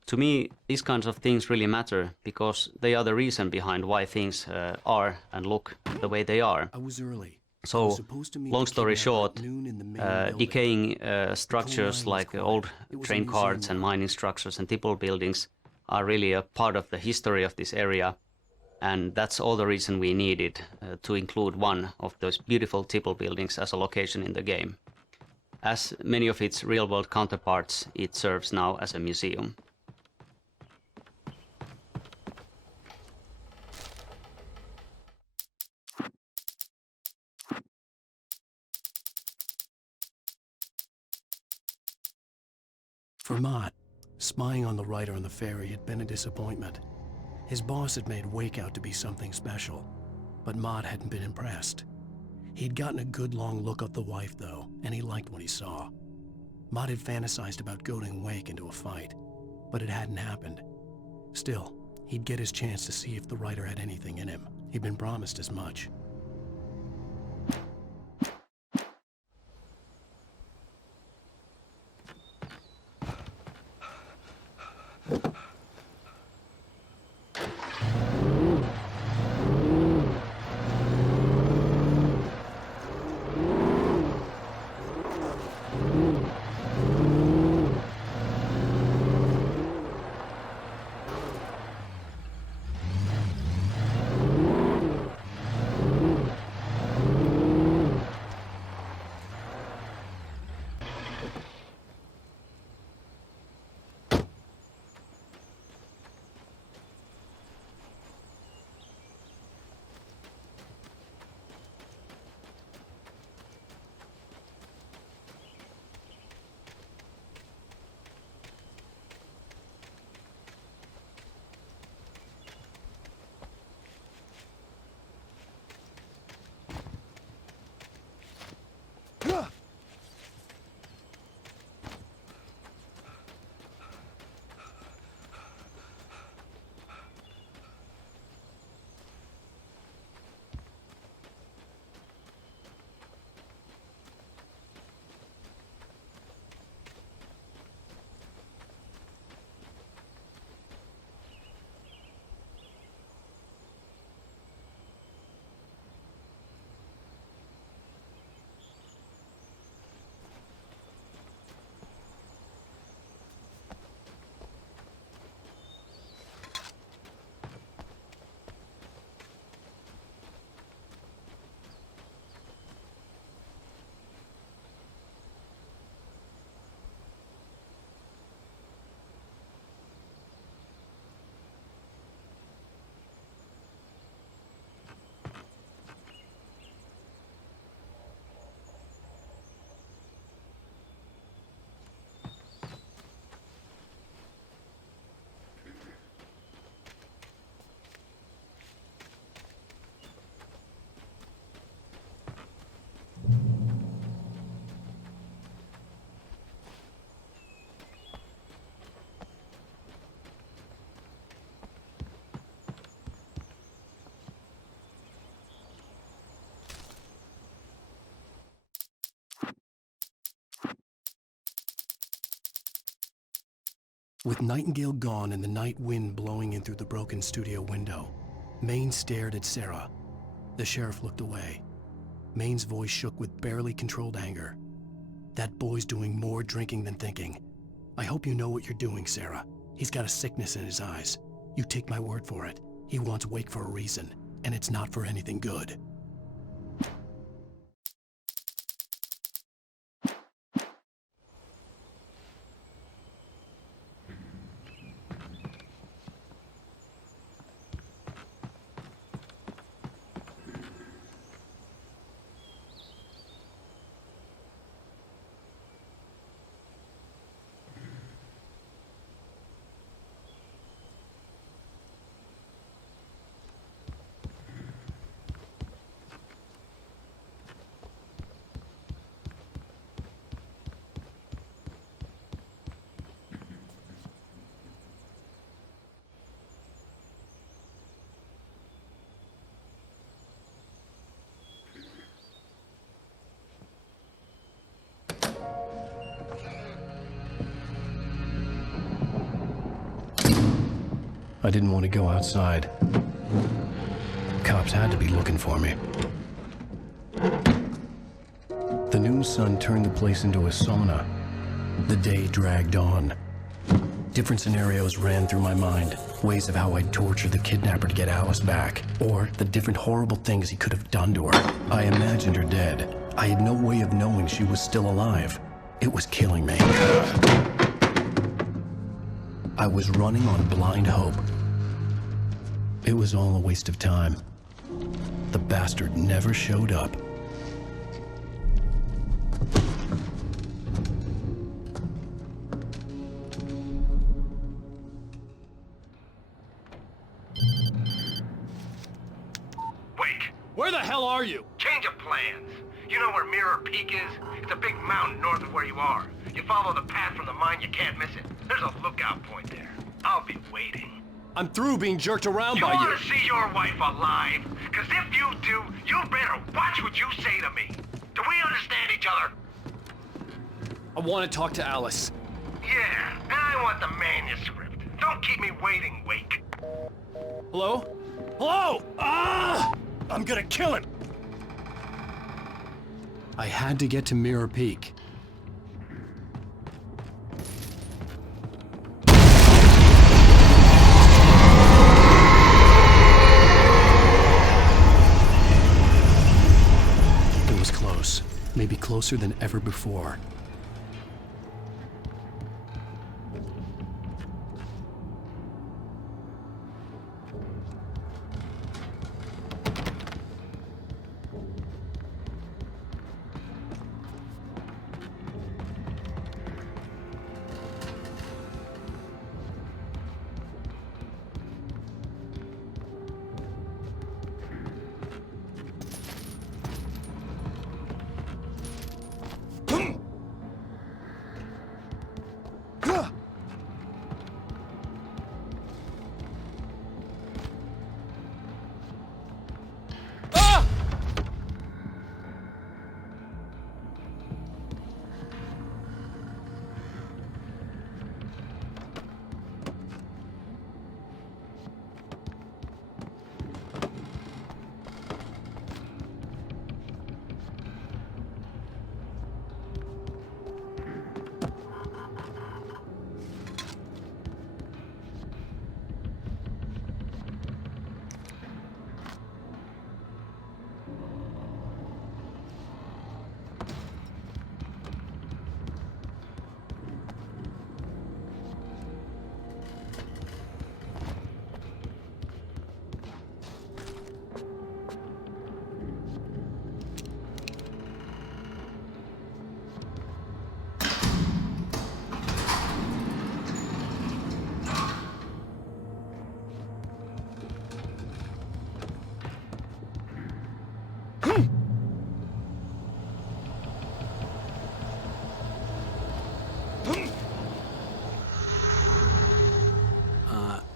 To me, these kinds of things really matter because they are the reason behind why things are and look the way they are. I was early. So, long story short, decaying structures like old train carts and mining structures and tipple buildings are really a part of the history of this area, and that's all the reason we needed to include one of those beautiful tipple buildings as a location in the game. As many of its real-world counterparts, it serves now as a museum. For Mott, spying on the writer on the ferry had been a disappointment. His boss had made Wake out to be something special, but Mott hadn't been impressed. He'd gotten a good long look at the wife, though, and he liked what he saw. Mott had fantasized about goading Wake into a fight, but it hadn't happened. Still, he'd get his chance to see if the writer had anything in him. He'd been promised as much. With Nightingale gone and the night wind blowing in through the broken studio window, Maine stared at Sarah. The sheriff looked away. Maine's voice shook with barely controlled anger. That boy's doing more drinking than thinking. I hope you know what you're doing, Sarah. He's got a sickness in his eyes. You take my word for it. He wants Wake for a reason, and it's not for anything good. I didn't want to go outside. Cops had to be looking for me. The noon sun turned the place into a sauna. The day dragged on. Different scenarios ran through my mind. Ways of how I'd torture the kidnapper to get Alice back. Or the different horrible things he could have done to her. I imagined her dead. I had no way of knowing she was still alive. It was killing me. I was running on blind hope. It was all a waste of time. The bastard never showed up. Where the hell are you? Change of plans. You know where Mirror Peak is? It's a big mountain north of where you are. You follow the path from the mine, you can't miss it. There's a lookout point there. I'll be waiting. I'm through being jerked around by You you. want to see your wife alive? Because if you do, you better watch what you say to me. Do we understand each other? I want to talk to Alice. Yeah, and I want the manuscript. Don't keep me waiting, Wake. Hello? Hello! Ah! I'm gonna kill him! I had to get to Mirror Peak. It was close. Maybe closer than ever before.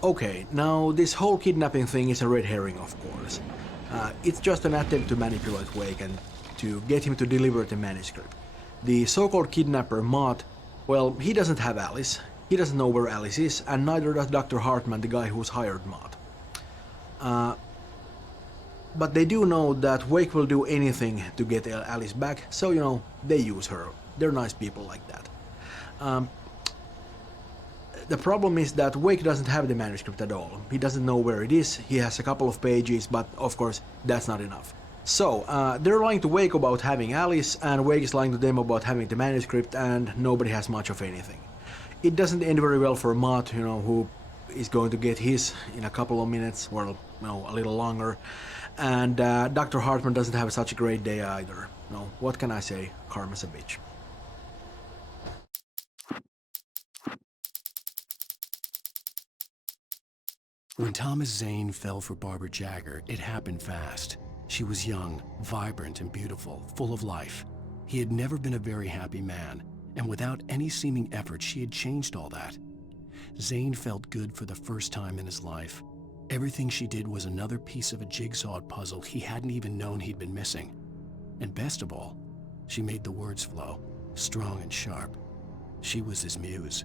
Okay, now this whole kidnapping thing is a red herring, of course. It's just an attempt to manipulate Wake and to get him to deliver the manuscript. The so-called kidnapper, Mott, well, he doesn't have Alice. He doesn't know where Alice is, and neither does Dr. Hartman, the guy who's hired Mott. But they do know that Wake will do anything to get Alice back, so, you know, they use her. They're nice people like that. The problem is that Wake doesn't have the manuscript at all. He doesn't know where it is. He has a couple of pages, but of course that's not enough. So they're lying to Wake about having Alice, and Wake is lying to them about having the manuscript, and nobody has much of anything. It doesn't end very well for Mott, you know, who is going to get his in a couple of minutes, well, you know, a little longer. And Dr. Hartman doesn't have such a great day either. No, what can I say? Karma's a bitch. When Thomas Zane fell for Barbara Jagger, it happened fast. She was young, vibrant, and beautiful, full of life. He had never been a very happy man, and without any seeming effort, she had changed all that. Zane felt good for the first time in his life. Everything she did was another piece of a jigsaw puzzle he hadn't even known he'd been missing. And best of all, she made the words flow, strong and sharp. She was his muse.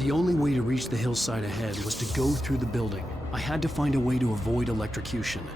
The only way to reach the hillside ahead was to go through the building. I had to find a way to avoid electrocution.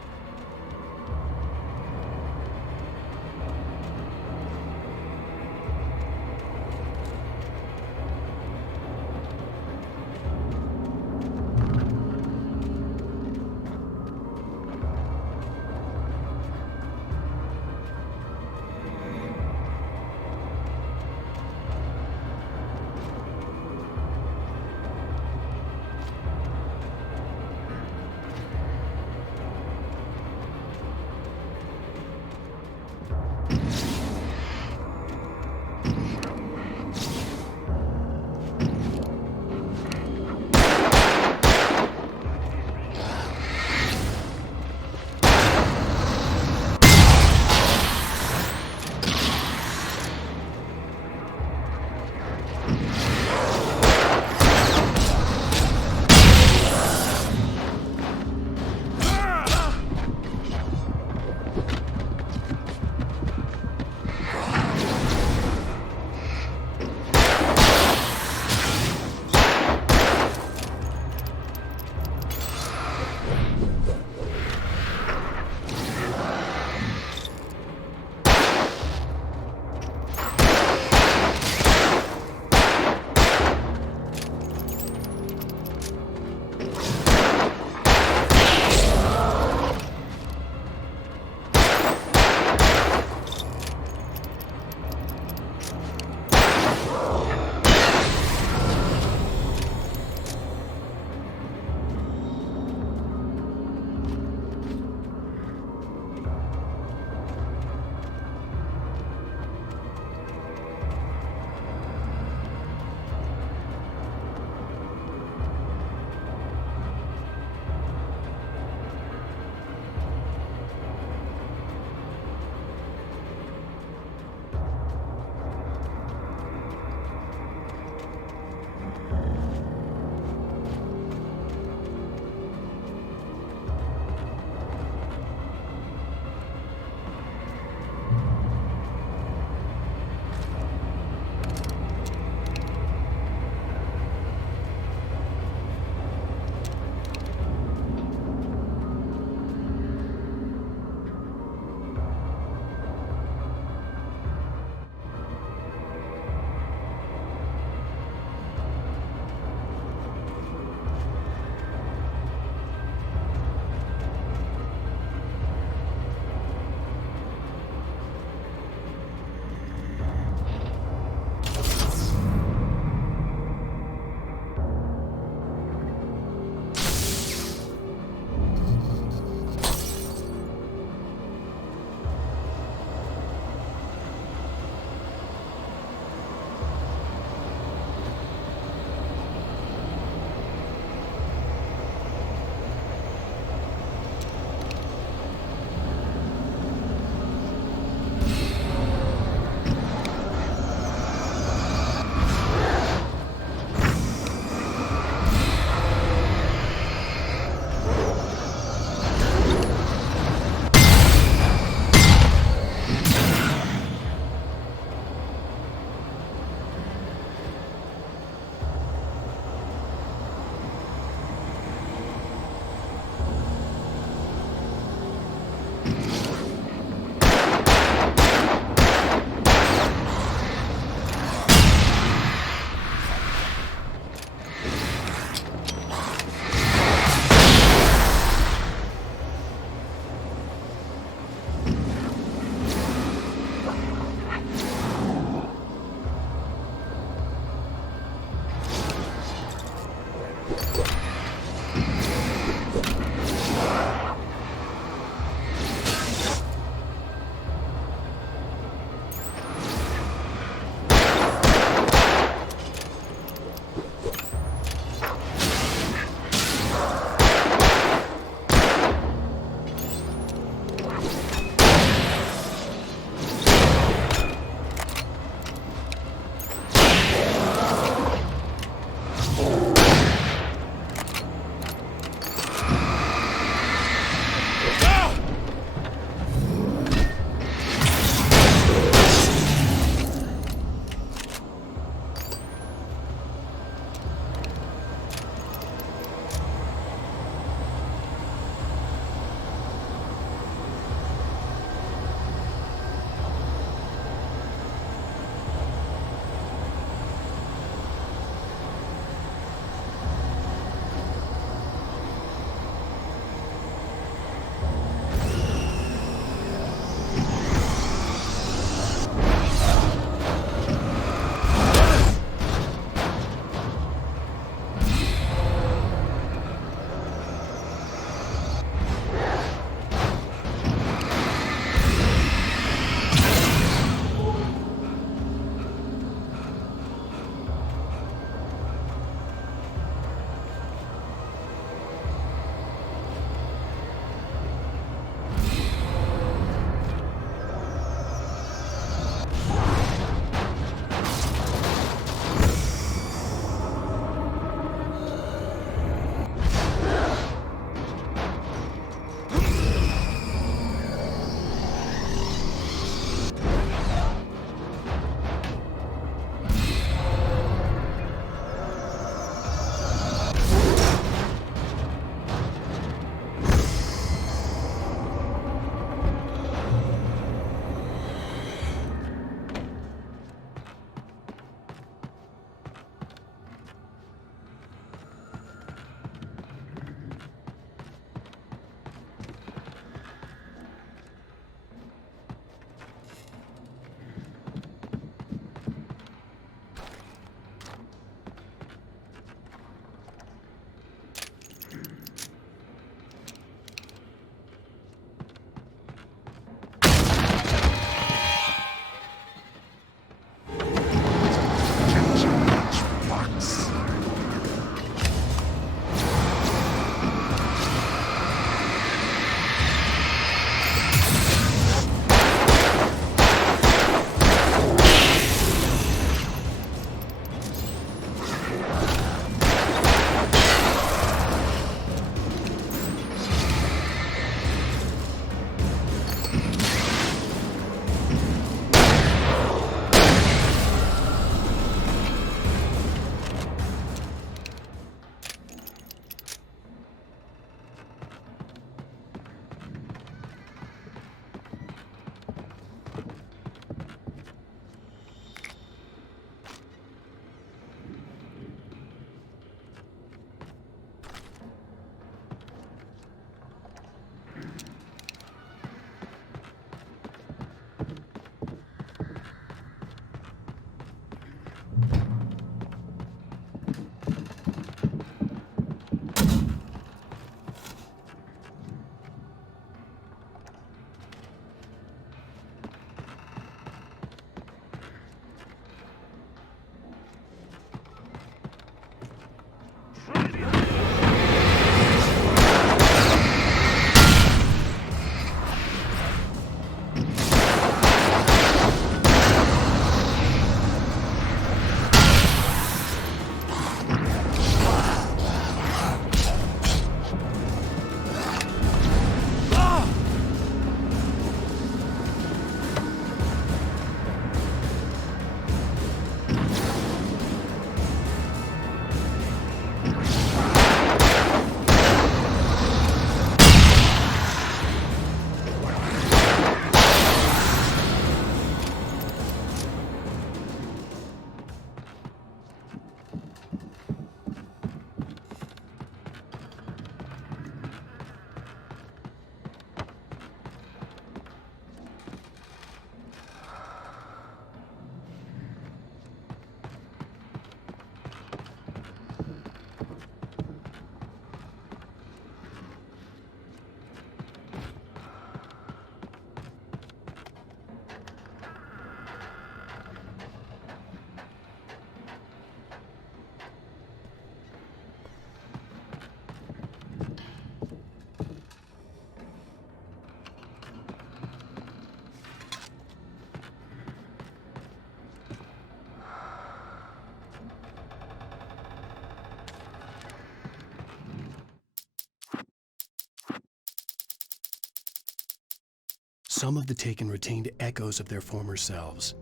Some of the taken retained echoes of their former selves,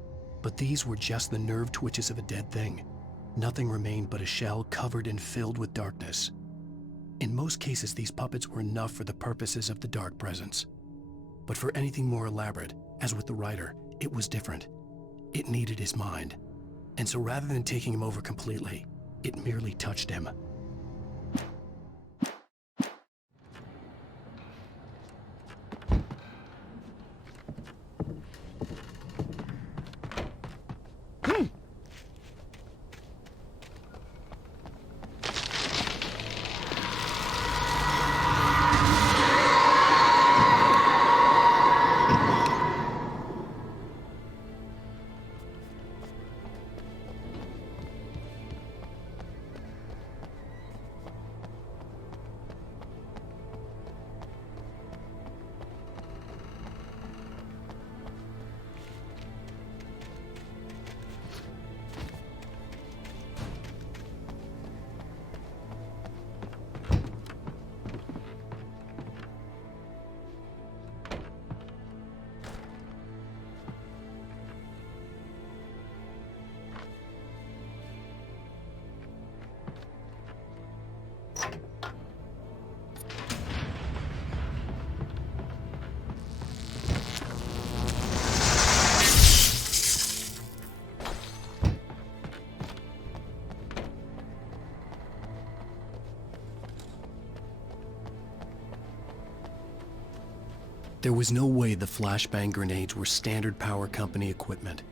but these were just the nerve twitches of a dead thing. Nothing remained but a shell covered and filled with darkness. In most cases, these puppets were enough for the purposes of the dark presence. But for anything more elaborate, as with the writer, it was different. It needed his mind. And so rather than taking him over completely, it merely touched him. There was no way the flashbang grenades were standard power company equipment.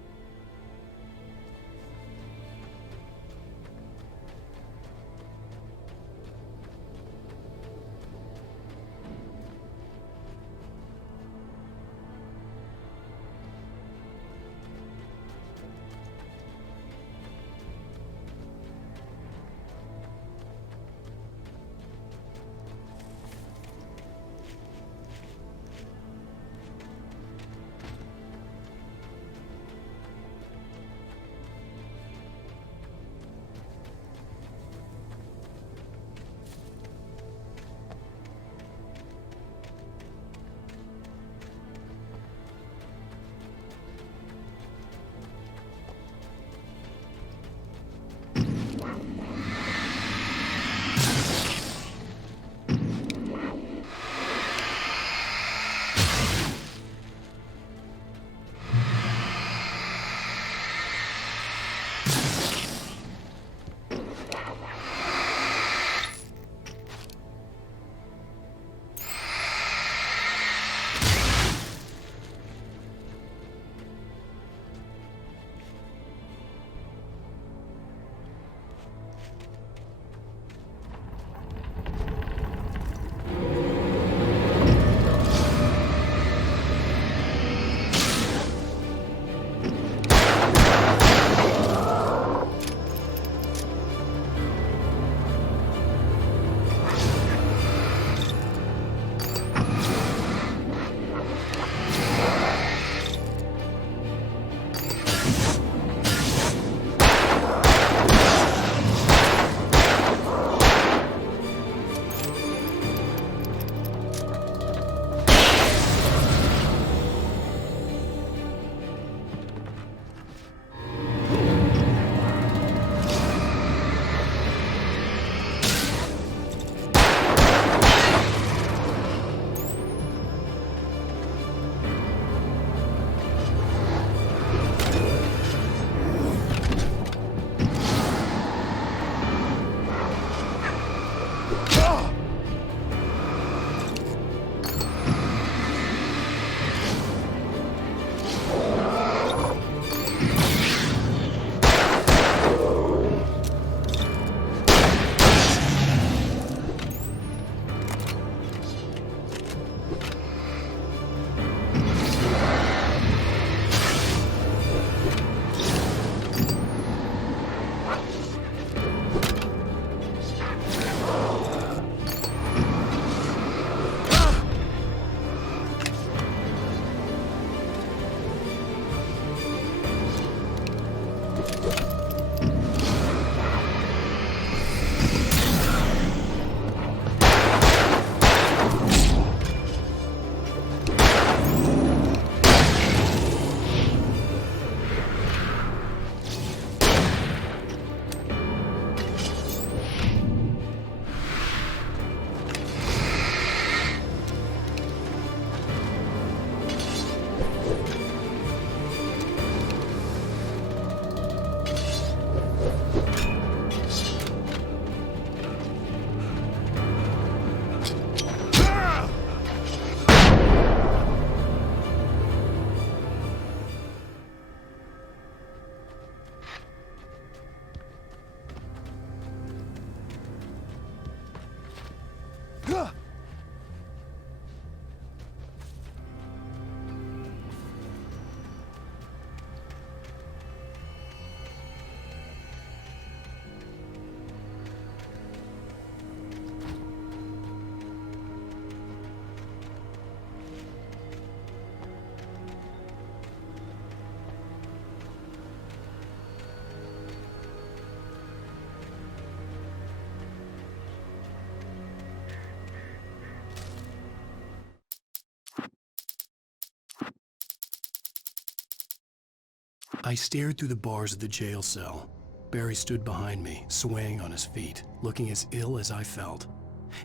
I stared through the bars of the jail cell. Barry stood behind me, swaying on his feet, looking as ill as I felt.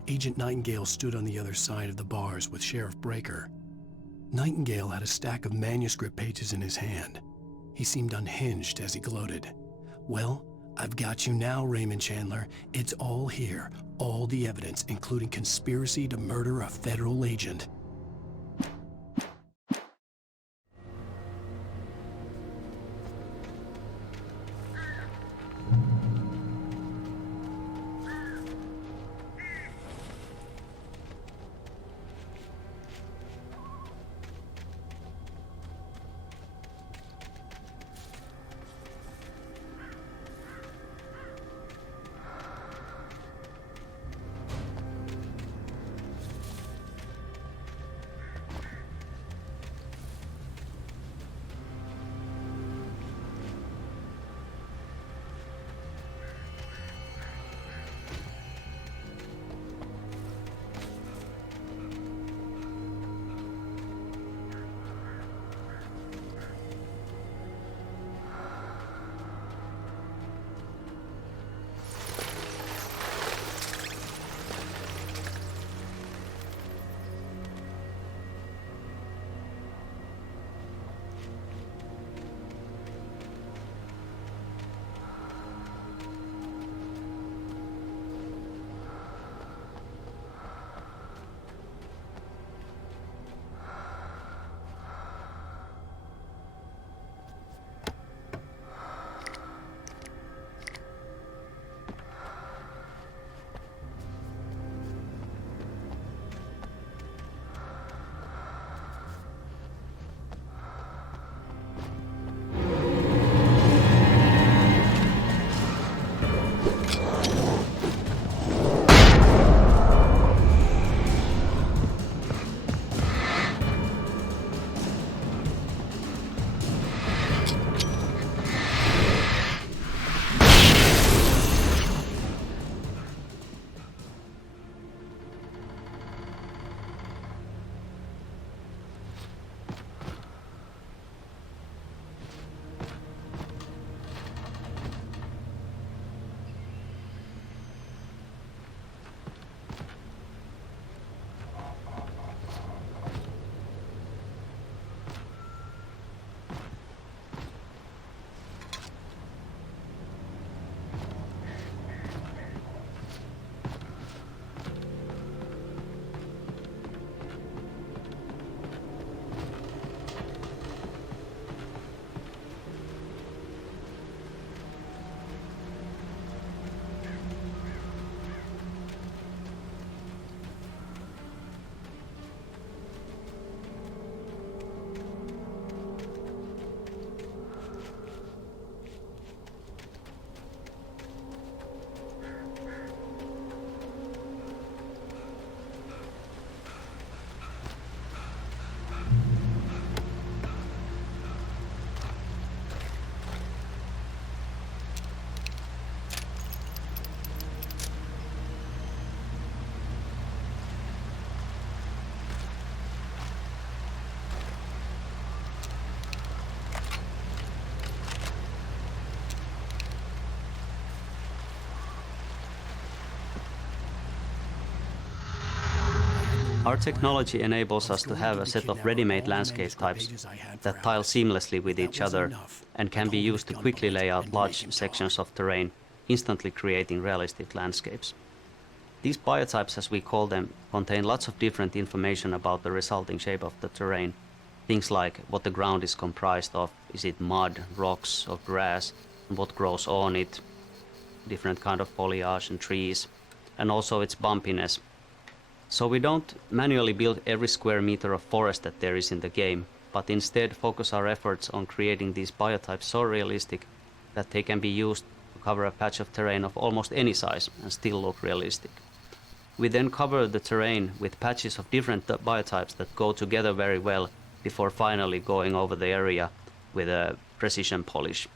Agent Nightingale stood on the other side of the bars with Sheriff Breaker. Nightingale had a stack of manuscript pages in his hand. He seemed unhinged as he gloated. "Well, I've got you now, Raymond Chandler. It's all here. All the evidence, including conspiracy to murder a federal agent." Our technology enables us to have a set of ready-made landscape types that tile seamlessly with each other and can be used to quickly lay out large sections of terrain, instantly creating realistic landscapes. These biotypes, as we call them, contain lots of different information about the resulting shape of the terrain. Things like what the ground is comprised of, is it mud, rocks or grass, and what grows on it, different kind of foliage and trees, and also its bumpiness. So we don't manually build every square meter of forest that there is in the game, but instead focus our efforts on creating these biotypes so realistic that they can be used to cover a patch of terrain of almost any size and still look realistic. We then cover the terrain with patches of different biotypes that go together very well before finally going over the area with a precision polish.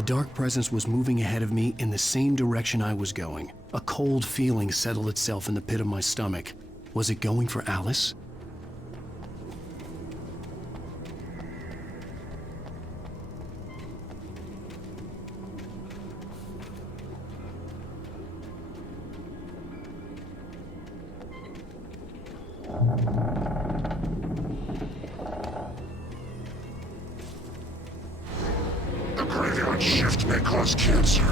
The dark presence was moving ahead of me in the same direction I was going. A cold feeling settled itself in the pit of my stomach. Was it going for Alice? The graveyard shift may cause cancer.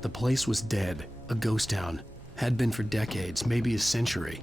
The place was dead, a ghost town. Had been for decades, maybe a century.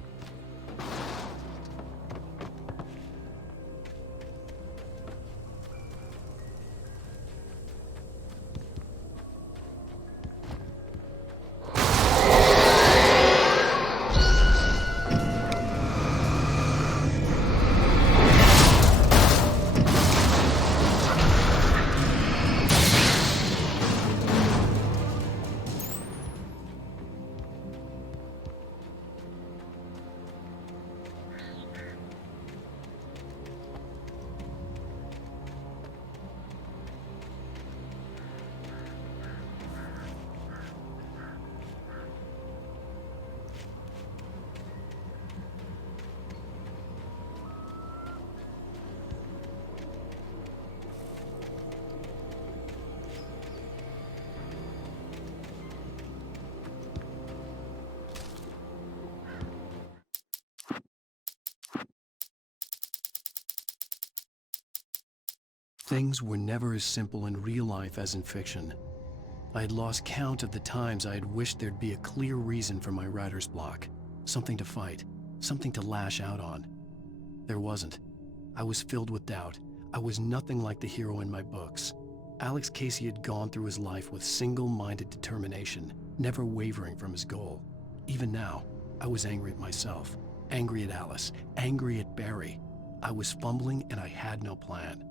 Things were never as simple in real life as in fiction. I had lost count of the times I had wished there'd be a clear reason for my writer's block. Something to fight, something to lash out on. There wasn't. I was filled with doubt. I was nothing like the hero in my books. Alex Casey had gone through his life with single-minded determination, never wavering from his goal. Even now, I was angry at myself, angry at Alice, angry at Barry. I was fumbling and I had no plan.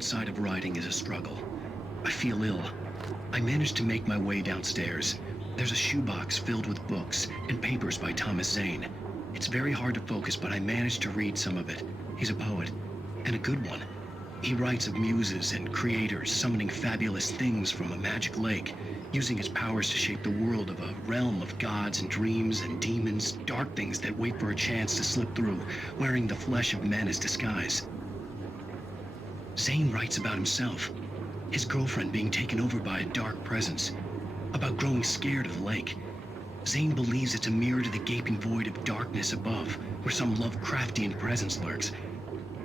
outside of writing is a struggle. I feel ill. I managed to make my way downstairs. There's a shoebox filled with books and papers by Thomas Zane. It's very hard to focus, but I managed to read some of it. He's a poet, and a good one. He writes of muses and creators summoning fabulous things from a magic lake, using his powers to shape the world of a realm of gods and dreams and demons, dark things that wait for a chance to slip through, wearing the flesh of men as disguise. Zane writes about himself, his girlfriend being taken over by a dark presence, about growing scared of the lake. Zane believes it's a mirror to the gaping void of darkness above, where some Lovecraftian presence lurks.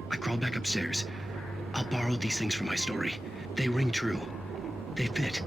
I crawl back upstairs. I'll borrow these things for my story. They ring true. They fit.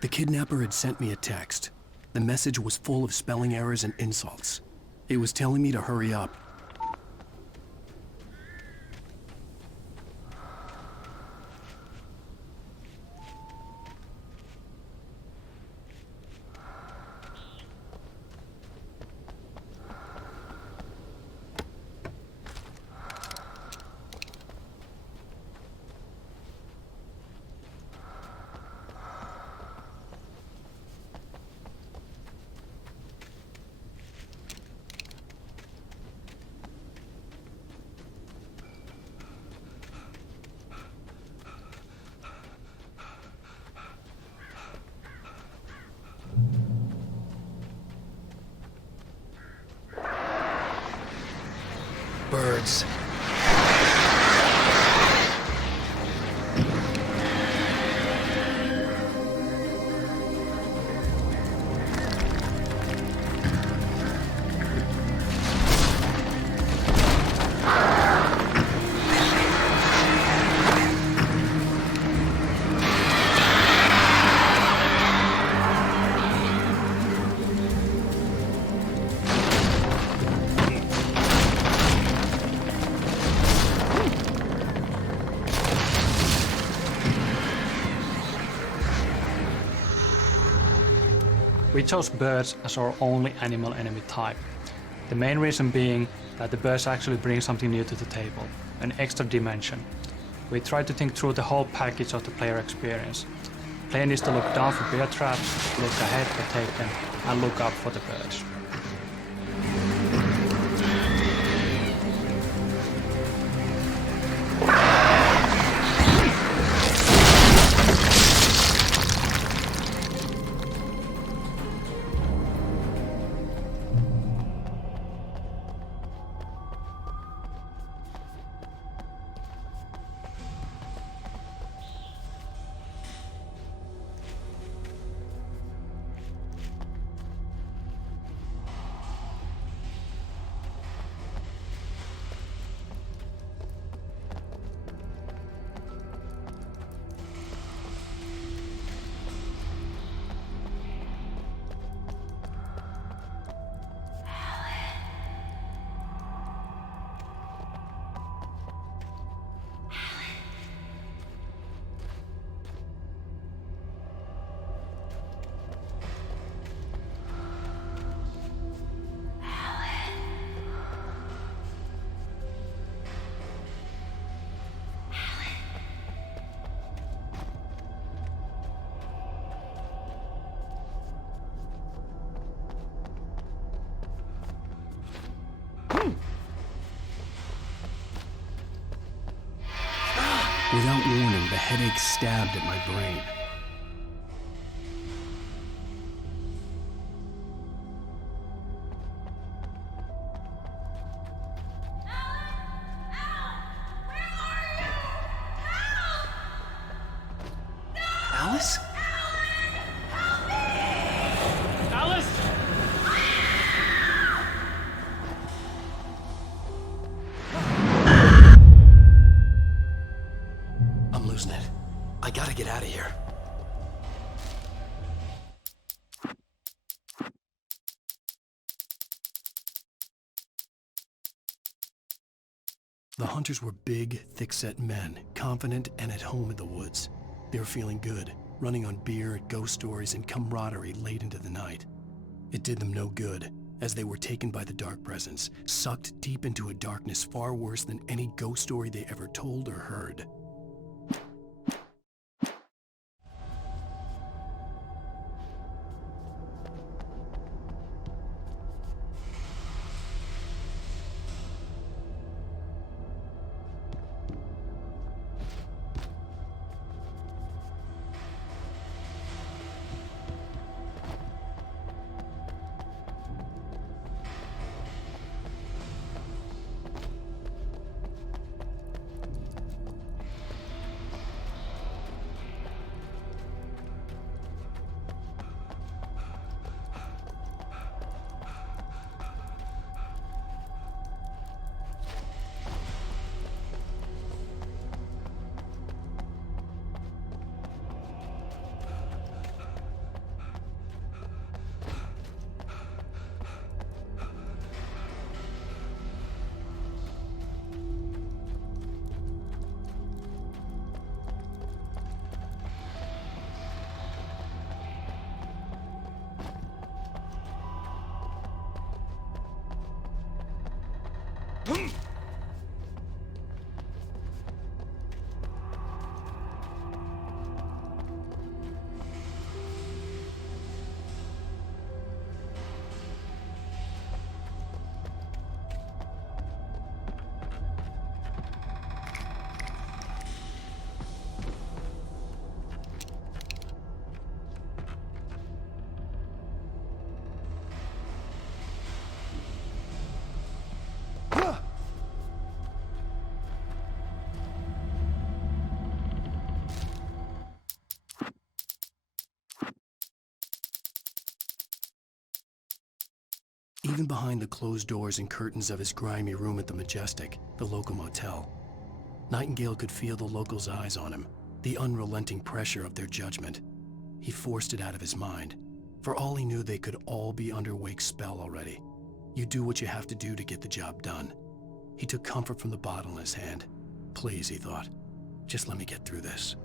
The kidnapper had sent me a text. The message was full of spelling errors and insults. It was telling me to hurry up. Birds. We chose birds as our only animal enemy type. The main reason being that the birds actually bring something new to the table, an extra dimension. We tried to think through the whole package of the player experience. Plan is to look down for bear traps, look ahead to take them, and look up for the birds. Without warning, the headache stabbed at my brain. Alice? Alice! I'm losing it. I gotta get out of here. The hunters were big, thick-set men, confident and at home in the woods. They were feeling good, running on beer, ghost stories, and camaraderie late into the night. It did them no good, as they were taken by the dark presence, sucked deep into a darkness far worse than any ghost story they ever told or heard. Even behind the closed doors and curtains of his grimy room at the Majestic, the local motel, Nightingale could feel the locals' eyes on him, the unrelenting pressure of their judgment. He forced it out of his mind. For all he knew, they could all be under Wake's spell already. You do what you have to do to get the job done. He took comfort from the bottle in his hand. Please, he thought, just let me get through this.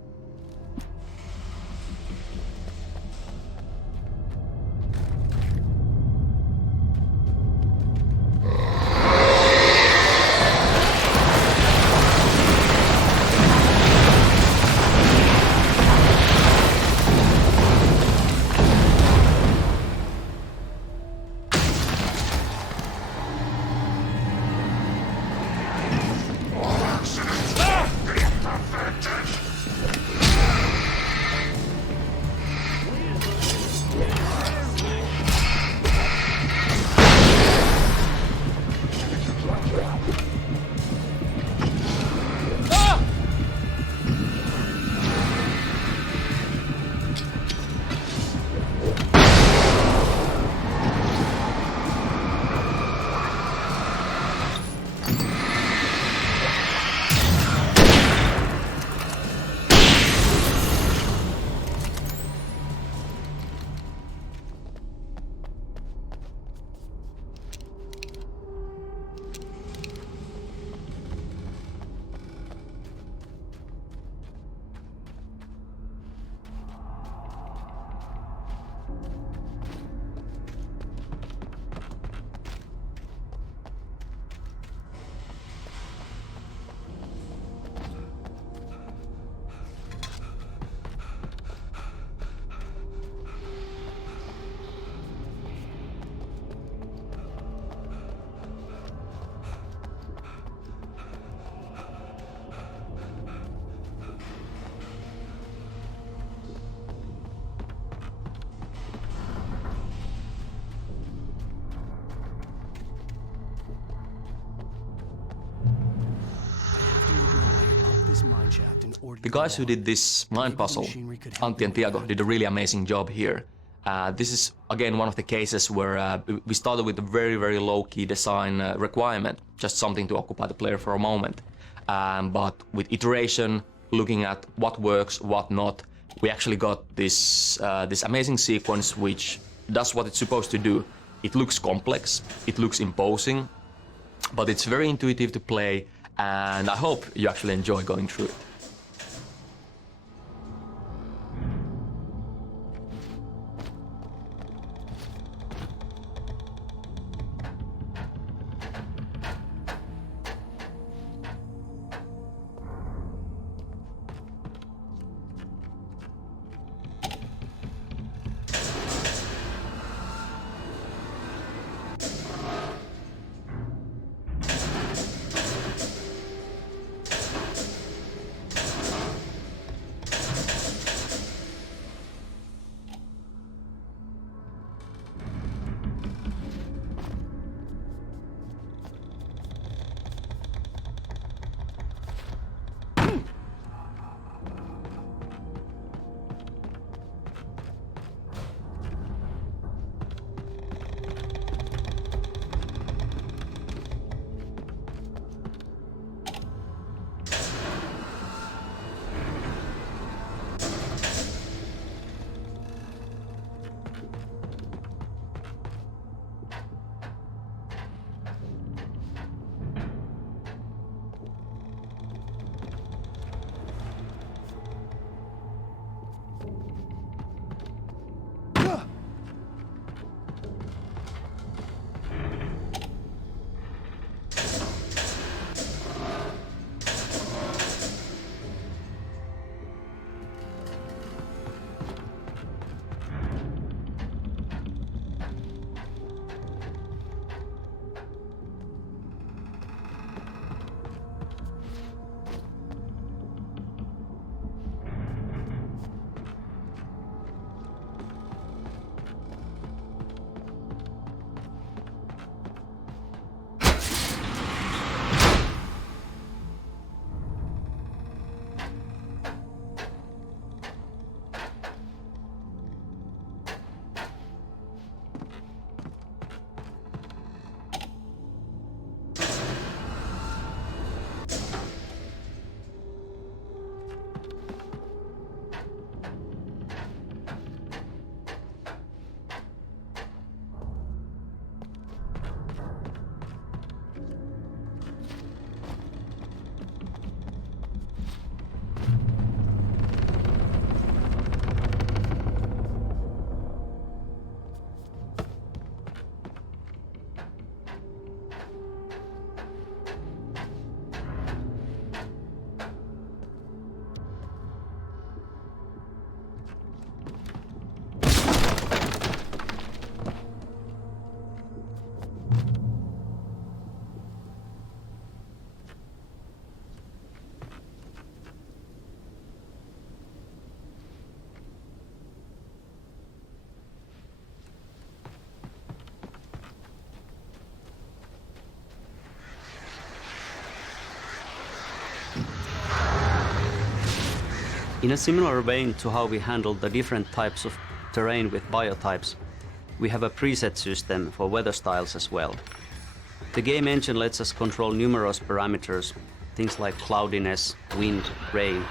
The guys who did this mine puzzle, Antti and Tiago, did a really amazing job here. This is again one of the cases where we started with a very, very low-key design requirement, just something to occupy the player for a moment. But with iteration, looking at what works, what not, we actually got this amazing sequence which does what it's supposed to do. It looks complex, it looks imposing, but it's very intuitive to play, and I hope you actually enjoy going through it. In a similar vein to how we handle the different types of terrain with biotypes, we have a preset system for weather styles as well. The game engine lets us control numerous parameters, things like cloudiness, wind, rain,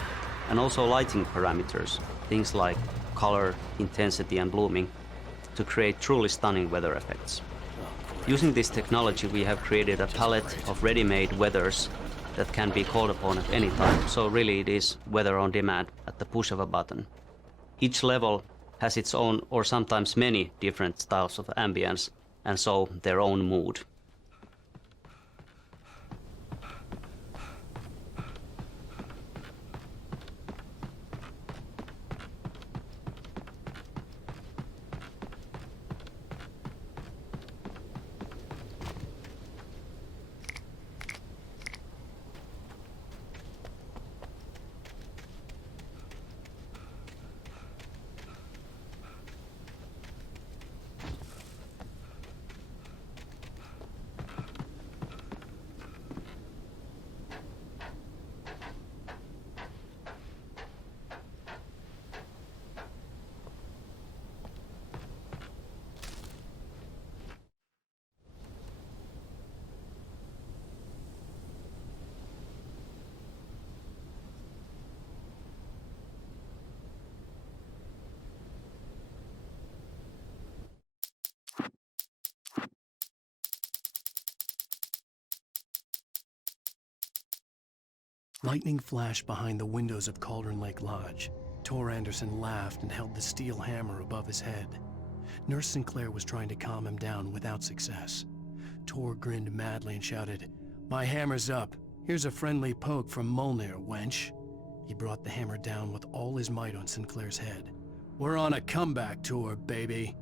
and also lighting parameters, things like color, intensity, and blooming, to create truly stunning weather effects. Using this technology, we have created a palette of ready-made weathers that can be called upon at any time, so really it is weather on demand at the push of a button. Each level has its own, or sometimes many, different styles of ambience, and so their own mood. Lightning flashed behind the windows of Cauldron Lake Lodge. Tor Anderson laughed and held the steel hammer above his head. Nurse Sinclair was trying to calm him down without success. Tor grinned madly and shouted, "My hammer's up. Here's a friendly poke from Molnir, wench." He brought the hammer down with all his might on Sinclair's head. "We're on a comeback tour, baby."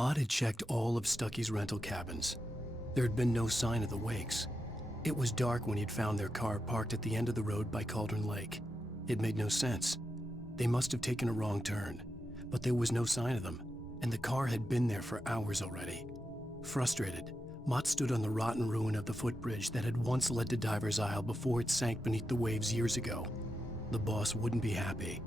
Mott had checked all of Stucky's rental cabins. There had been no sign of the wakes. It was dark when he'd found their car parked at the end of the road by Cauldron Lake. It made no sense. They must have taken a wrong turn, but there was no sign of them, and the car had been there for hours already. Frustrated, Mott stood on the rotten ruin of the footbridge that had once led to Diver's Isle before it sank beneath the waves years ago. The boss wouldn't be happy.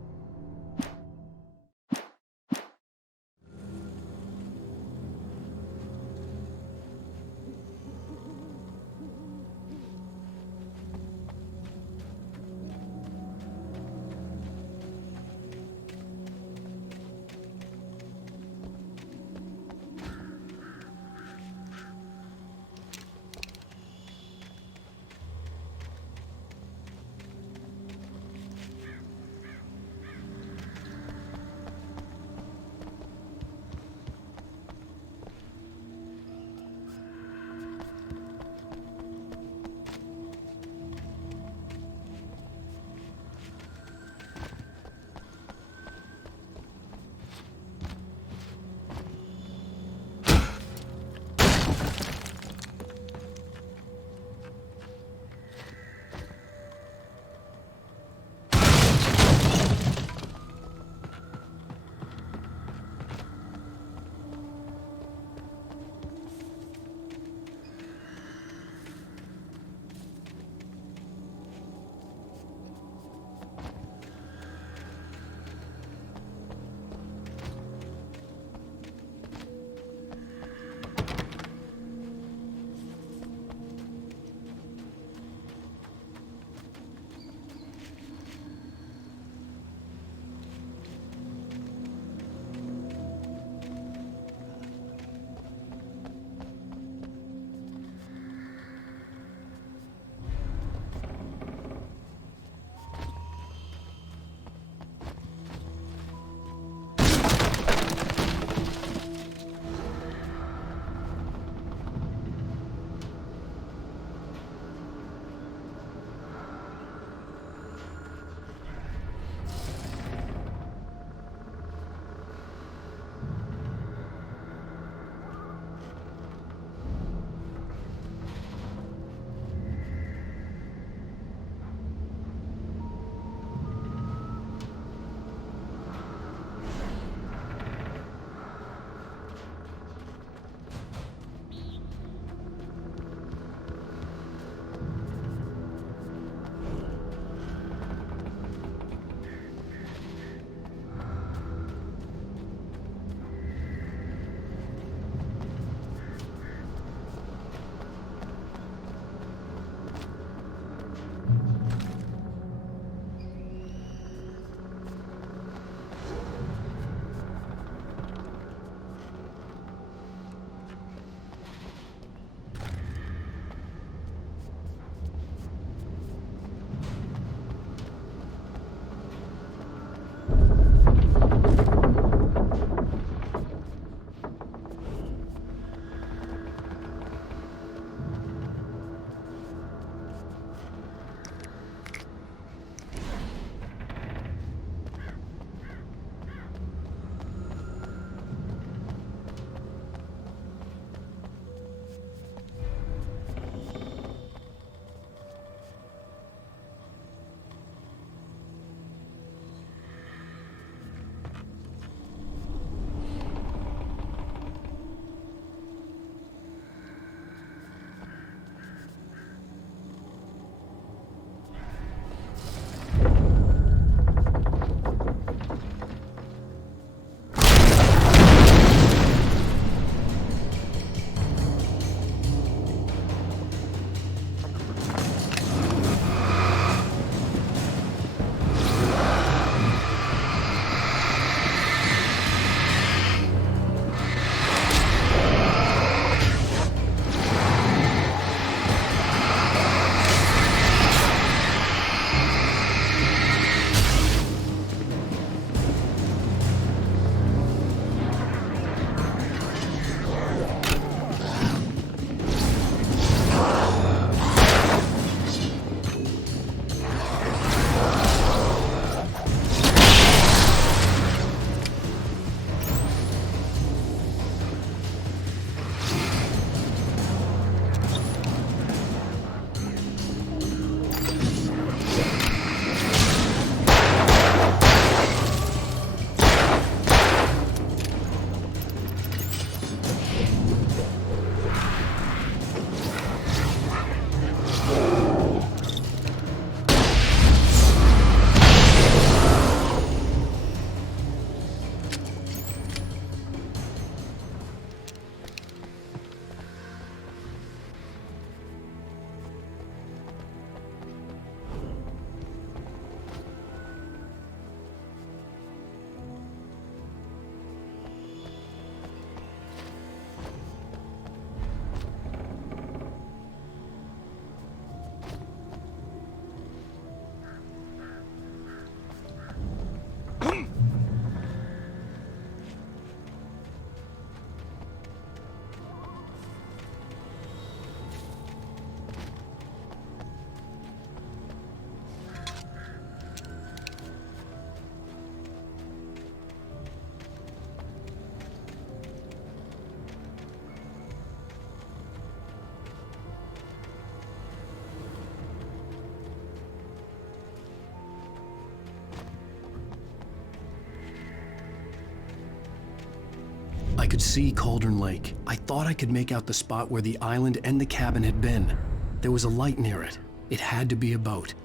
could see Cauldron Lake. I thought I could make out the spot where the island and the cabin had been. There was a light near it. It had to be a boat.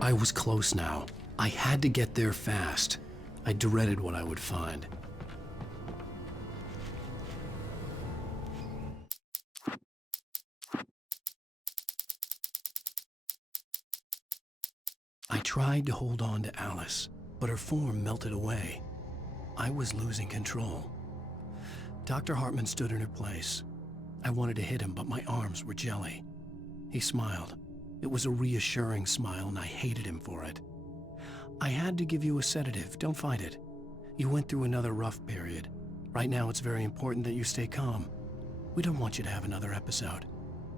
I was close now. I had to get there fast. I dreaded what I would find. I tried to hold on to Alice, but her form melted away. I was losing control. Dr. Hartman stood in her place. I wanted to hit him, but my arms were jelly. He smiled. It was a reassuring smile, and I hated him for it. I had to give you a sedative. Don't fight it. You went through another rough period. Right now, it's very important that you stay calm. We don't want you to have another episode.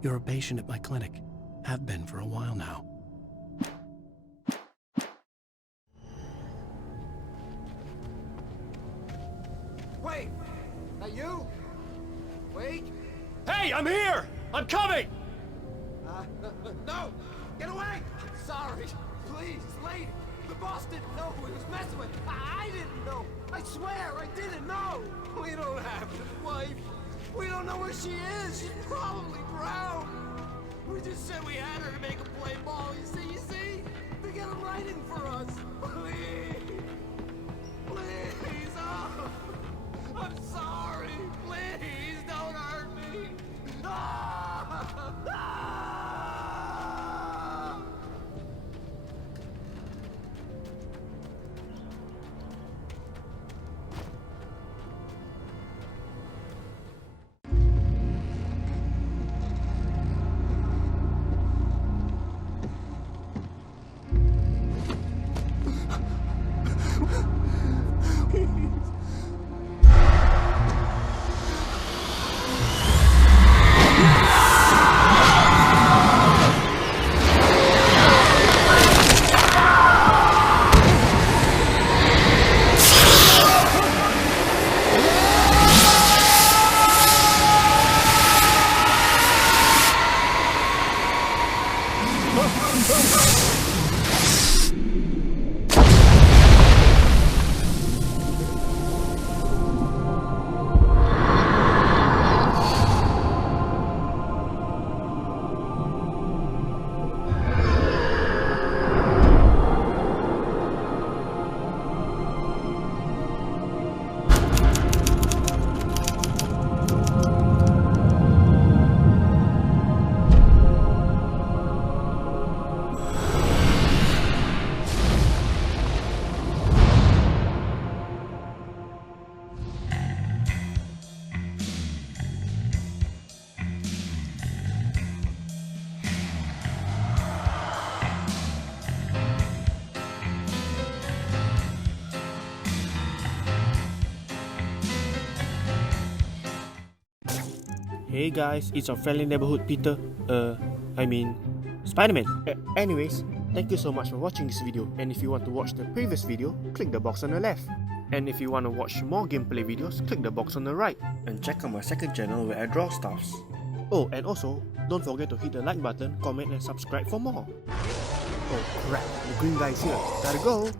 You're a patient at my clinic. Have been for a while now. Wait! That you? Wait! Hey, I'm here! I'm coming! No! Get away! I'm sorry. Please, lady. The boss didn't know who he was messing with. I didn't know. I swear, I didn't know. We don't have his wife. We don't know where she is. She's probably drowned. We just said we had her to make him play ball. You see? To get him right in for us. Please. Please. Oh. I'm sorry. Please don't hurt me. Hey guys, it's our friendly neighborhood Peter. Spider-Man. Anyways, thank you so much for watching this video, and if you want to watch the previous video, click the box on the left. And if you want to watch more gameplay videos, click the box on the right. And check out my second channel where I draw stuffs. Oh, and also, don't forget to hit the like button, comment and subscribe for more. Oh crap, the green guy's here. Gotta go!